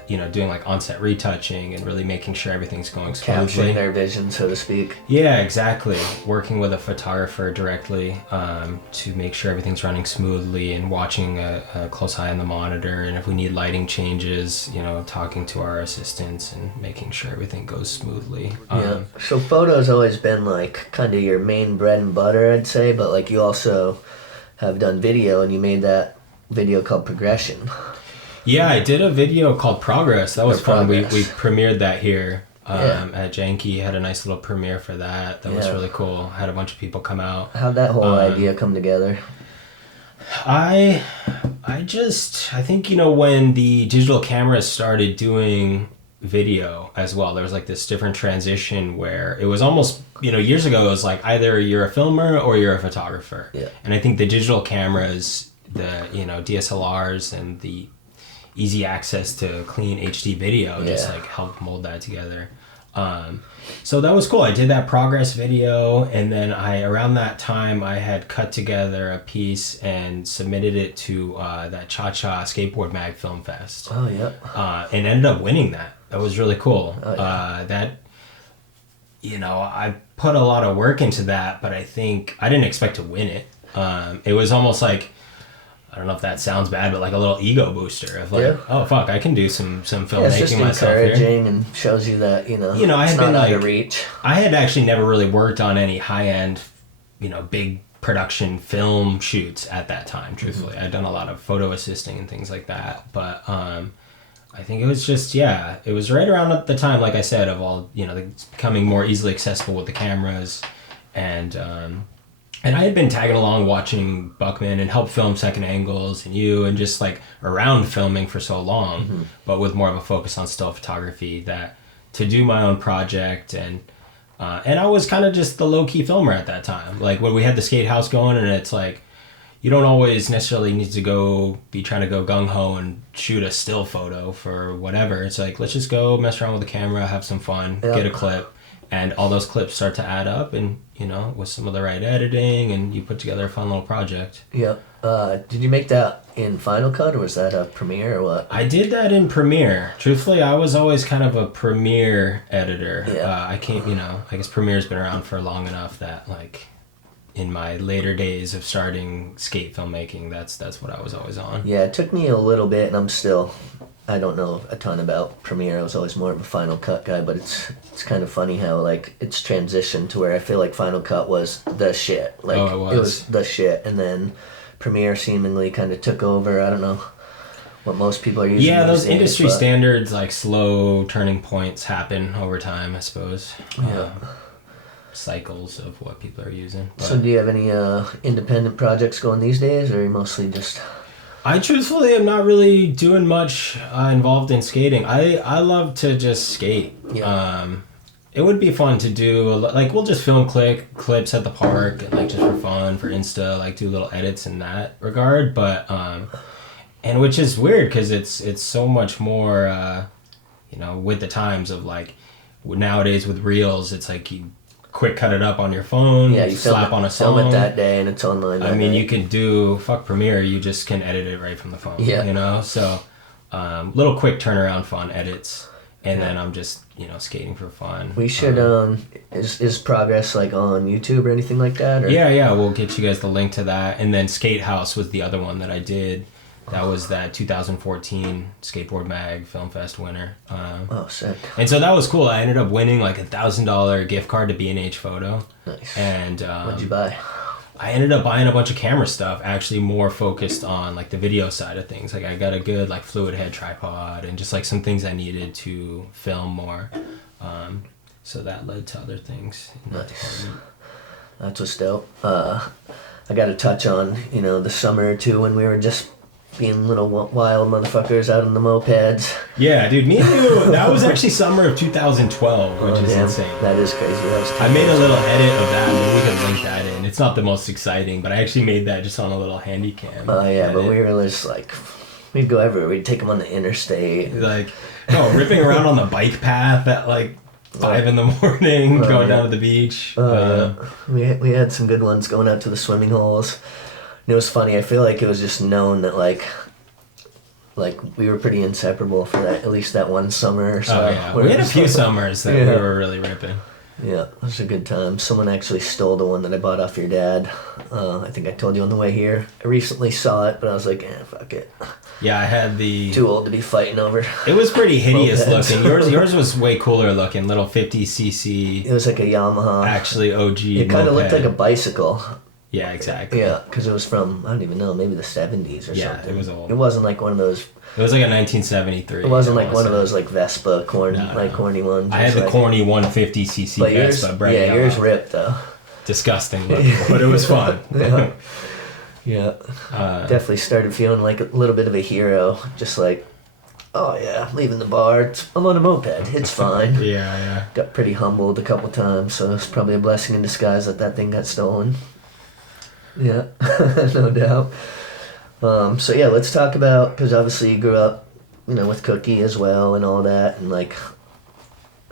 you know, doing like on-set retouching and really making sure everything's going smoothly. Capturing their vision, so to speak. Yeah, exactly. Working with a photographer directly to make sure everything's running smoothly and watching a close eye on the monitor. And if we need lighting changes, you know, talking to our assistants and making sure everything goes smoothly. Yeah. So photo's always been like kind of your main bread and butter, I'd say. But like you also have done video, and you made that video called Progression. Yeah, I did a video called Progress. That was fun. We premiered that here at Janky. Had a nice little premiere for that. That was really cool. Had a bunch of people come out. How'd that whole idea come together? I think, you know, when the digital cameras started doing video as well, there was like this different transition where it was almost, you know, years ago it was like either you're a filmer or you're a photographer. Yeah. And I think the digital cameras, the, you know, DSLRs and the easy access to clean HD video just like helped mold that together. So that was cool. I did that Progress video, and then around that time I had cut together a piece and submitted it to that Cha-Cha Skateboard Mag Film Fest. Oh yeah. And ended up winning that. That was really cool. Oh, yeah. That, you know, I put a lot of work into that, but I think I didn't expect to win it. It was almost like, I don't know if that sounds bad, but like a little ego booster of like, Yeah. oh fuck, I can do some Yeah, it's filmmaking just myself here. encouraging and shows you that, I it's had not been out of like, reach. I had actually never really worked on any high-end, big production film shoots at that time, truthfully. I'd done a lot of photo assisting and things like that, but I think it was just, it was right around at the time, like I said, of all, it's becoming more easily accessible with the cameras, and I had been tagging along watching Buckman and help film Second Angles and you and just like around filming for so long, but with more of a focus on still photography, that to do my own project and I was kind of just the low-key filmer at that time. Like when we had the skate house going, and it's like, you don't always necessarily need to be trying to go gung-ho and shoot a still photo for whatever. It's like, let's just go mess around with the camera, have some fun, get a clip. And all those clips start to add up, and with some of the right editing, and you put together a fun little project. Yep. Did you make that in Final Cut, or was that a Premiere, or what? I did that in Premiere. Truthfully, I was always kind of a Premiere editor. Yeah. I guess Premiere's been around for long enough that, like, in my later days of starting skate filmmaking, that's what I was always on. Yeah, it took me a little bit, and I don't know a ton about Premiere. I was always more of a Final Cut guy, but it's kind of funny how like it's transitioned to where I feel like Final Cut was the shit. Like it was the shit, and then Premiere seemingly kind of took over. I don't know what most people are using. Yeah, those these days, industry but standards, like slow turning points, happen over time, I suppose. Yeah. Cycles of what people are using. So do you have any independent projects going these days, or are you mostly just... I truthfully am not really doing much involved in skating. I love to just skate. Yeah. It would be fun to do, like, we'll just film clips at the park, and, like, just for fun, for Insta, like, do little edits in that regard, but, and which is weird, because it's so much more, with the times of, like, nowadays with Reels, it's like you quick cut it up on your phone, Yeah, you slap on a song. film it that day, and it's online that day. You can do Premiere, you just can edit it right from the phone. Yeah. So little quick turnaround fun edits, and then I'm just skating for fun. We should is Progress like on YouTube or anything like that? Or? Yeah, we'll get you guys the link to that. And then Skate House was the other one that I did. That was that 2014 Skateboard Mag Film Fest winner. Oh, sick. And so that was cool. I ended up winning like $1,000 gift card to B&H Photo. Nice. And what'd you buy? I ended up buying a bunch of camera stuff, actually more focused on like the video side of things. Like I got a good like fluid head tripod and just like some things I needed to film more. So that led to other things in that department. That's what's dope. I got to touch on, the summer or two when we were just being little wild motherfuckers out on the mopeds. Yeah, dude, me and you, that was actually summer of 2012, which is insane. That is crazy. I made a little edit of that, and we could link that in. It's not the most exciting, but I actually made that just on a little handy cam. Oh, yeah, but we were just like, we'd go everywhere. We'd take them on the interstate. Like, ripping around on the bike path at like 5 in the morning, going down to the beach. Yeah. We had some good ones going out to the swimming holes. And it was funny. I feel like it was just known that like we were pretty inseparable for that, at least that one summer or so. Oh, yeah. We had a few summers that we were really ripping. Yeah, it was a good time. Someone actually stole the one that I bought off your dad. I think I told you on the way here. I recently saw it, but I was like, fuck it. Yeah, I had the... Too old to be fighting over. It was pretty hideous Mopeds. looking. Yours was way cooler looking. Little 50cc. It was like a Yamaha. Actually, OG It kind of looked moped. like a bicycle. Yeah, exactly. Yeah, because it was from, I don't even know, maybe the 70s or something. Yeah, it was old. It wasn't like one of those... It was like a 1973. It wasn't like one of those like Vespa corny ones. I had the corny 150cc but yours, Vespa. Bright yeah, yours yellow. ripped though. Disgusting looking, but it was fun. Yeah. Definitely started feeling like a little bit of a hero. Just like, oh yeah, leaving the bar. I'm on a moped. It's fine. Yeah. Got pretty humbled a couple times, so it's probably a blessing in disguise that thing got stolen. Yeah, no doubt. So yeah, let's talk about, because obviously you grew up, with Cookie as well and all that, and like,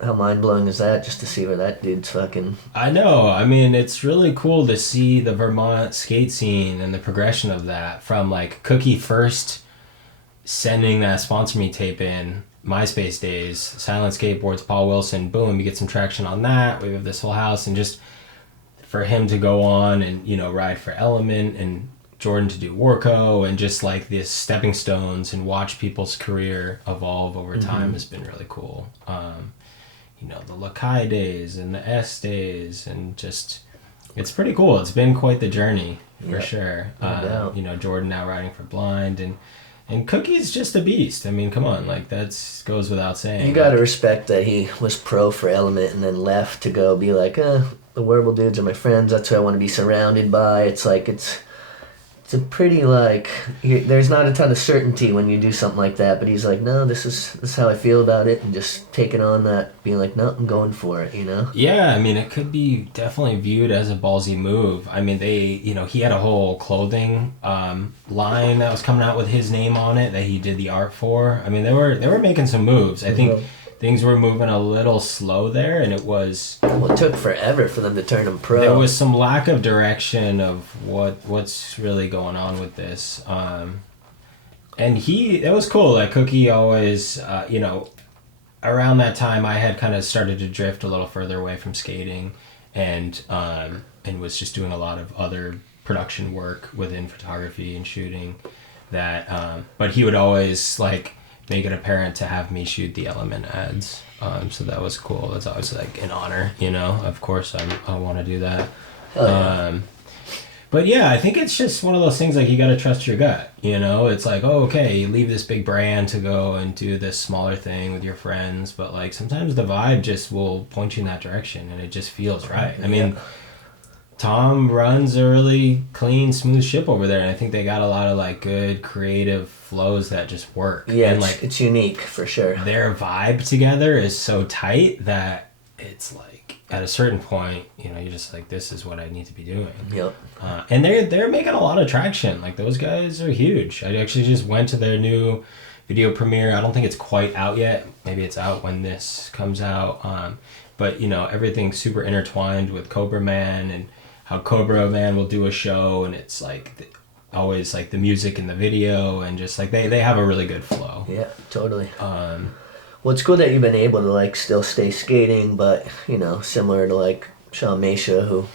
how mind-blowing is that just to see where that dude's fucking... I know. I mean, it's really cool to see the Vermont skate scene and the progression of that from like Cookie first sending that Sponsor Me tape in, MySpace days, Silent Skateboards, Paul Wilson, boom, you get some traction on that. We have this whole house, and just for him to go on and, ride for Element and Jordan to do Warco and just like these stepping stones and watch people's career evolve over time has been really cool. The Lakai days and the S days and just, it's pretty cool. It's been quite the journey for sure. No doubt. Jordan now riding for Blind and Cookie's just a beast. I mean, come on, like that's goes without saying. You gotta respect that he was pro for Element and then left to go be like, the Wearable dudes are my friends. That's who I want to be surrounded by. It's like it's a pretty there's not a ton of certainty when you do something like that. But he's like, no, this is how I feel about it, and just taking on that, being like, no, I'm going for it. Yeah, I mean, it could be definitely viewed as a ballsy move. I mean, he had a whole clothing line that was coming out with his name on it that he did the art for. I mean, they were making some moves. I think things were moving a little slow there, and it took forever for them to turn him pro. There was some lack of direction of what's really going on with this. And it was cool. Like Cookie always, around that time I had kind of started to drift a little further away from skating and was just doing a lot of other production work within photography and shooting that, but he would always make it apparent to have me shoot the Element ads. So that was cool. That's always an honor, of course I want to do that. But yeah, I think it's just one of those things you got to trust your gut, it's like, oh, okay, you leave this big brand to go and do this smaller thing with your friends. But sometimes the vibe just will point you in that direction and it just feels right. I mean, Tom runs a really clean, smooth ship over there, and I think they got a lot of good creative flows that just work. Yeah, and it's unique for sure. Their vibe together is so tight that it's at a certain point, you're just this is what I need to be doing. Yep. And they're making a lot of traction. Those guys are huge. I actually just went to their new video premiere. I don't think it's quite out yet. Maybe it's out when this comes out. But everything's super intertwined with Cobra Man and how Cobra Man will do a show, and it's always the music and the video, and just they have a really good flow. Yeah, totally. Well, it's cool that you've been able to still stay skating, but similar to Sean Mesha, who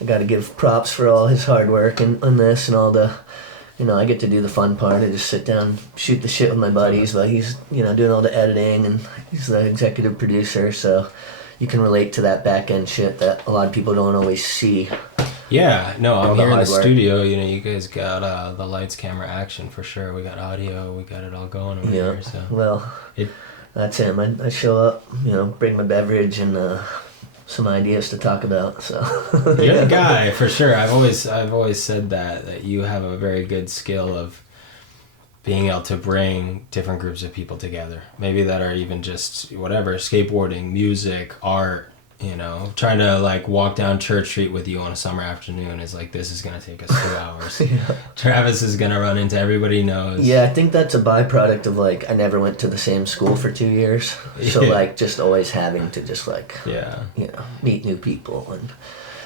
I got to give props for all his hard work and on this and all the, I get to do the fun part. I just sit down, shoot the shit with my buddies, but he's doing all the editing and he's the executive producer, so you can relate to that back end shit that a lot of people don't always see. Yeah, no, I'm here in the studio. You guys got the lights, camera, action for sure. We got audio, we got it all going over here. So well, that's him. I show up, bring my beverage and some ideas to talk about. So you're the guy for sure. I've always said that you have a very good skill of being able to bring different groups of people together. Maybe that are even just whatever, skateboarding, music, art. Trying to walk down Church Street with you on a summer afternoon is this is going to take us 2 hours. Yeah. Travis is going to run into everybody knows. Yeah, I think that's a byproduct of I never went to the same school for 2 years. So just always having to just meet new people.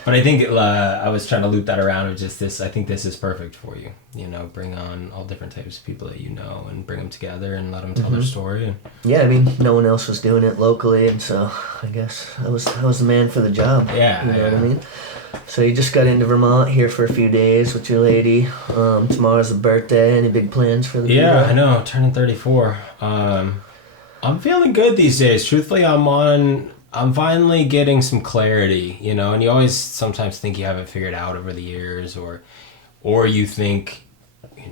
But I think I was trying to loop that around with just this. I think this is perfect for you. Bring on all different types of people that and bring them together and let them tell their story. Yeah, I mean, no one else was doing it locally, and so I guess I was the man for the job. Yeah, you know what I mean. So you just got into Vermont here for a few days with your lady. Tomorrow's the birthday. Any big plans for the Yeah, I know. Turning 34. I'm feeling good these days. Truthfully, I'm finally getting some clarity, and you always sometimes think you have it figured out over the years, or you think,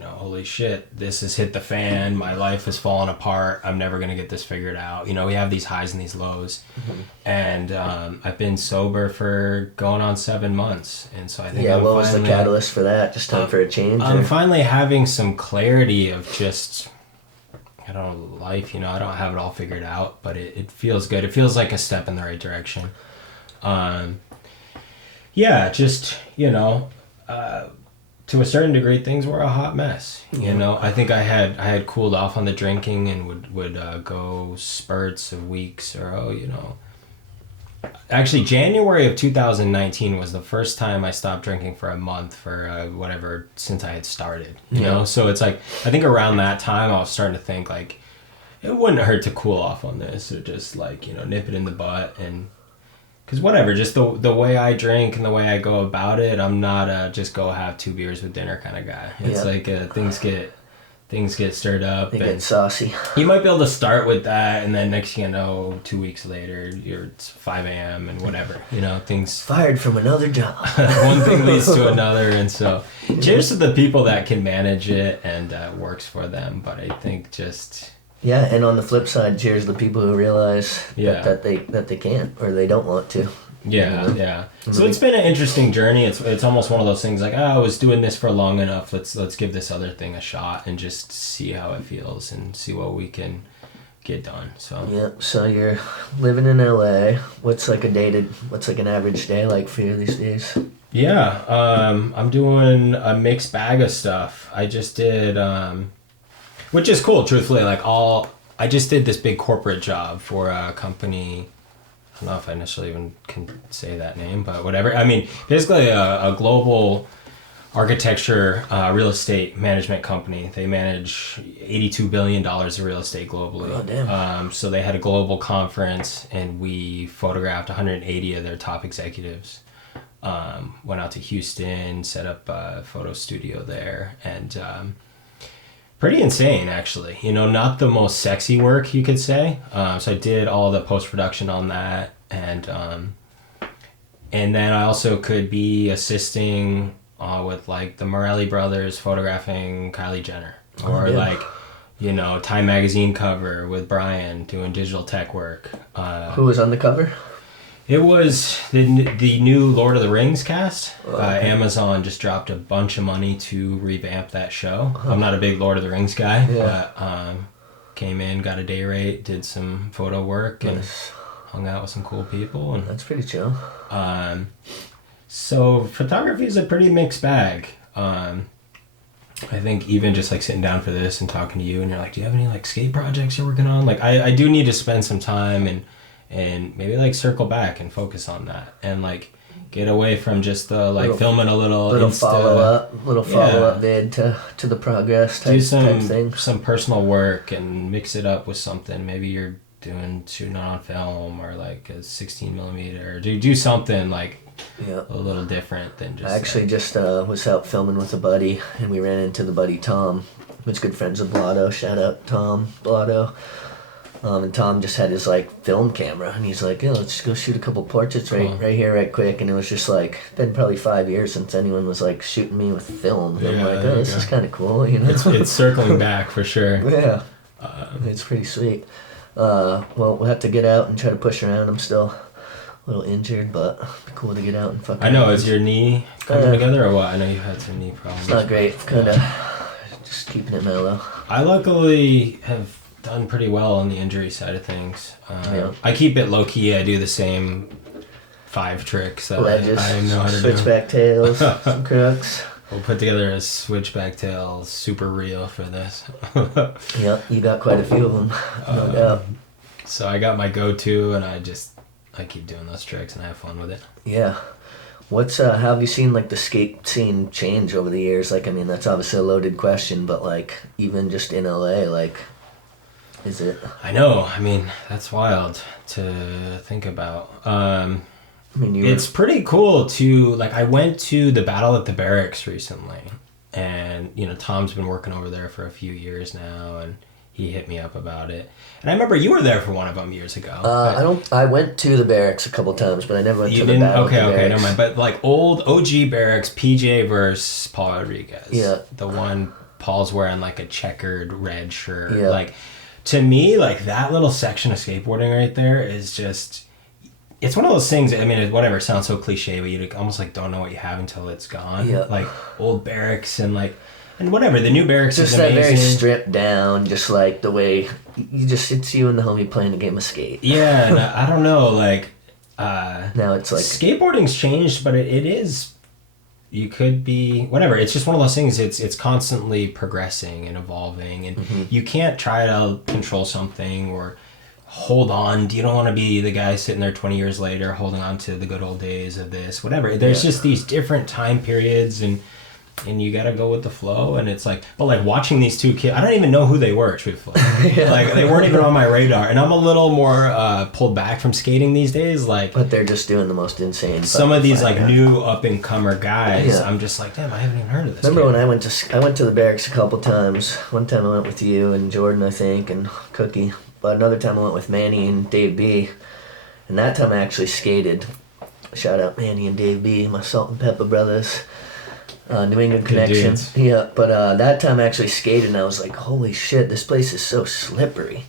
holy shit, this has hit the fan, my life has fallen apart, I'm never going to get this figured out. We have these highs and these lows. And I've been sober for going on 7 months, and so I think what was the catalyst for that? Just time for a change? I'm finally having some clarity of just, life, I don't have it all figured out, but it feels good. It feels like a step in the right direction. To a certain degree, things were a hot mess. I think I had cooled off on the drinking and would go spurts of weeks Actually, January of 2019 was the first time I stopped drinking for a month for whatever since I had started. You know, so it's I think around that time I was starting to think it wouldn't hurt to cool off on this or just nip it in the butt, and Because whatever, just the way I drink and the way I go about it, I'm not a just go have 2 beers with dinner kind of guy. It's like things get stirred up. They get saucy. You might be able to start with that, and then next thing you know, 2 weeks later, it's 5 a.m. and whatever. Things... Fired from another job. One thing leads to another, and so cheers to the people that can manage it and works for them. But I think just... Yeah, and on the flip side, cheers to the people who realize that they can't or they don't want to. Yeah. So it's been an interesting journey. It's almost one of those things like, I was doing this for long enough. Let's give this other thing a shot and just see how it feels and see what we can get done. So yeah. So you're living in LA. What's like an average day like for you these days? Yeah, I'm doing a mixed bag of stuff. I just did. Which is cool, truthfully. I just did this big corporate job for a company. I don't know if I initially even can say that name, but whatever. I mean, basically a global architecture real estate management company. They manage $82 billion of real estate globally. Oh, damn. So they had a global conference, and we photographed 180 of their top executives. Went out to Houston, set up a photo studio there, and... pretty insane, actually. Not the most sexy work, you could say. So I did all the post-production on that, and then I also could be assisting with the Morelli brothers photographing Kylie Jenner, or Time magazine cover with Brian doing digital tech work. Who was on the cover? It was the new Lord of the Rings cast. Okay. Amazon just dropped a bunch of money to revamp that show. I'm not a big Lord of the Rings guy, but came in, got a day rate, did some photo work, and hung out with some cool people. And that's pretty chill. So photography is a pretty mixed bag. I think even just sitting down for this and talking to you, and you're like, do you have any skate projects you're working on? I do need to spend some time and maybe circle back and focus on that and get away from just the filming a little follow up vid to the progress type thing. Some personal work and mix it up with something. Maybe you're shooting on film or a 16 millimeter. Do something a little different than just. I actually just was out filming with a buddy, and we ran into the buddy Tom, who's good friends with Blotto. Shout out Tom Blotto. And Tom just had his film camera, and he's like, let's just go shoot a couple portraits right here, right quick. And it was just been probably 5 years since anyone was shooting me with film. And I'm like, this is kind of cool, It's circling back for sure. Yeah, it's pretty sweet. Well, we'll have to get out and try to push around. I'm still a little injured, but it'd be cool to get out and fucking. I know. Is your knee coming together or what? I know you had some knee problems. It's not great. Kind of just keeping it mellow. I luckily have done pretty well on the injury side of things. I keep it low key. I do the same 5 tricks that Ledges, I know how to do. Switchback tails, some crooks. We'll put together a switchback tail super reel for this. Yep, you got quite a few of them, no doubt. So I got my go-to, and I keep doing those tricks, and I have fun with it. Yeah. What's how have you seen the skate scene change over the years? That's obviously a loaded question, but even just in LA, is it? I know. That's wild to think about. It's pretty cool to I went to the Battle at the Barracks recently, and Tom's been working over there for a few years now, and he hit me up about it. And I remember you were there for one of them years ago. I went to the Barracks a couple times, but I never went to the Battle. Okay, never mind. But old OG Barracks, PJ versus Paul Rodriguez. Yeah. The one Paul's wearing a checkered red shirt. Yeah. To me, that little section of skateboarding right there is just, it's one of those things, whatever, it sounds so cliche, but you almost don't know what you have until it's gone. Yeah. Old Barracks and whatever, the new Barracks just is amazing. Just that very stripped down, just the way, it's you and the homie playing a game of skate. Yeah, and I don't know, now it's skateboarding's changed, but it is, you could be whatever. It's just one of those things. It's constantly progressing and evolving, and you can't try to control something or hold on. You don't want to be the guy sitting there 20 years later holding on to the good old days of this. Whatever. There's just these different time periods, and and you gotta go with the flow, and it's like, but like watching these two kids, I don't even know who they were, truthfully. Yeah. Like they weren't even on my radar, and I'm a little more pulled back from skating these days. Like, but they're just doing the most insane. Some of these like fire. new up and comer guys, Yeah. I'm just like, damn, I haven't even heard of this. Remember kid. when I went to the barracks a couple times. One time I went with you and Jordan, I think, and Cookie. But another time I went with Manny and Dave B. And that time I actually skated. Shout out Manny and Dave B, my Salt and Pepper brothers. New England Good connection. dudes. Yeah, but that time I actually skated and I was like, holy shit, this place is so slippery.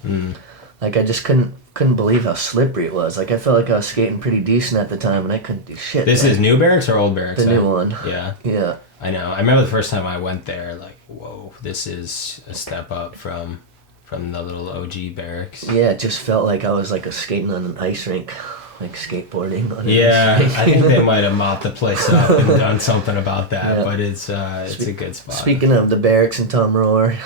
Like I just couldn't believe how slippery it was. Like I felt like I was skating pretty decent at the time and I couldn't do shit. This is new barracks or old barracks? the new one. Yeah. Yeah. I know. I remember the first time I went there, like, whoa, this is a step up from the little OG barracks. Yeah, it just felt like I was like skating on an ice rink, like skateboarding on an Yeah, ice rink. I think they might have mopped the place up and done something about that, Yeah. but it's a good spot. Speaking of the barracks and Tom Rohr,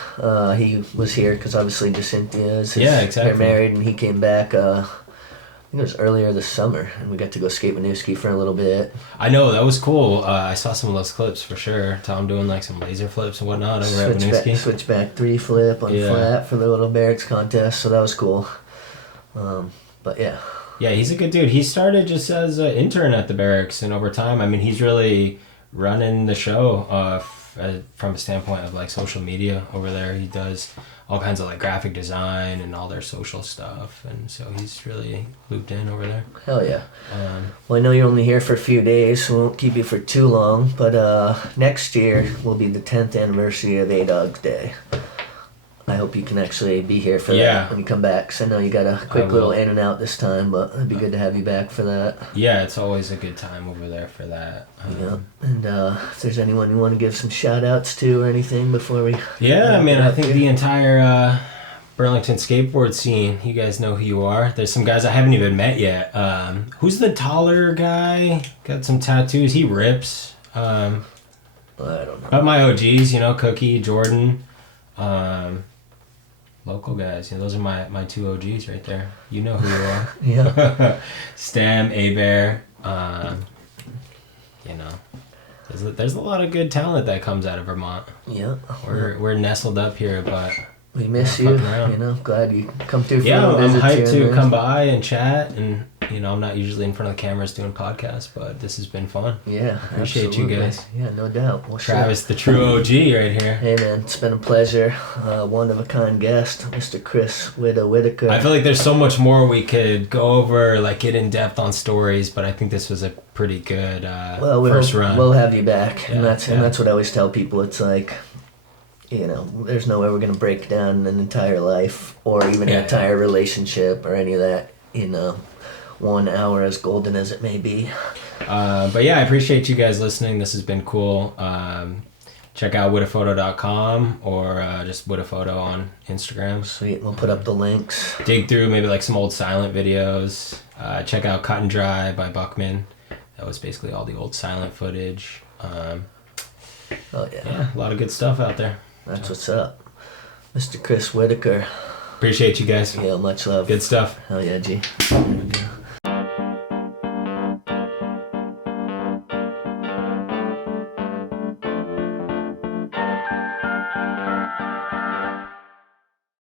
he was here because obviously Jacinthia is exactly. They're married and he came back. I think it was earlier this summer, and we got to go skate Winooski for a little bit. I know, that was cool. I saw some of those clips for sure. Tom doing like some laser flips and whatnot over at Winooski. Switchback 3 flip on flat for the little barracks contest, so that was cool. But yeah. Yeah, he's a good dude. He started just as an intern at the barracks, and over time, I mean, he's really running the show from a standpoint of like social media over there. He does all kinds of like graphic design and all their social stuff, and so he's really looped in over there. Hell yeah. Well, I know you're only here for a few days, so we won't keep you for too long, but next year will be the 10th anniversary of ADOG Day. I hope you can actually be here for that when you come back, because I know you got a quick little in and out this time, but it'd be good to have you back for that. Yeah, it's always a good time over there for that. Yeah, and if there's anyone you want to give some shout outs to or anything before we... Yeah, I mean, I think the entire Burlington skateboard scene, you guys know who you are. There's some guys I haven't even met yet. Who's the taller guy? Got some tattoos. He rips. I don't know. But my OGs, you know, Cookie, Jordan, local guys. You know, those are my two OGs right there. You know who you are. Yeah. Stam, A-Bear, you know. There's a lot of good talent that comes out of Vermont. Yeah. We're nestled up here, but we miss you. You know, glad you come through for yeah, a I'm visit hyped here to and come by and chat, and you know, I'm not usually in front of the cameras doing podcasts, but this has been fun. Yeah, appreciate absolutely. you guys. Yeah, no doubt. Well, Travis, the true OG right here. Hey man, it's been a pleasure. One of a kind guest, Mr. Chris Whitaker. I feel like there's so much more we could go over, like get in depth on stories, but I think this was a pretty good first run. We'll have you back, Yeah, and that's what I always tell people. It's like, you know, there's no way we're gonna break down an entire life or even an entire relationship or any of that in 1 hour, as golden as it may be. But yeah, I appreciate you guys listening. This has been cool. Check out witaphoto.com or just witaphoto on Instagram. Sweet, we'll put up the links. Dig through maybe like some old silent videos. Check out Cut and Dry by Buckman. That was basically all the old silent footage. Oh yeah. Yeah, a lot of good stuff out there. That's what's up. Mr. Chris Whitaker. Appreciate you guys. Yeah, much love. Good stuff. Hell yeah, G.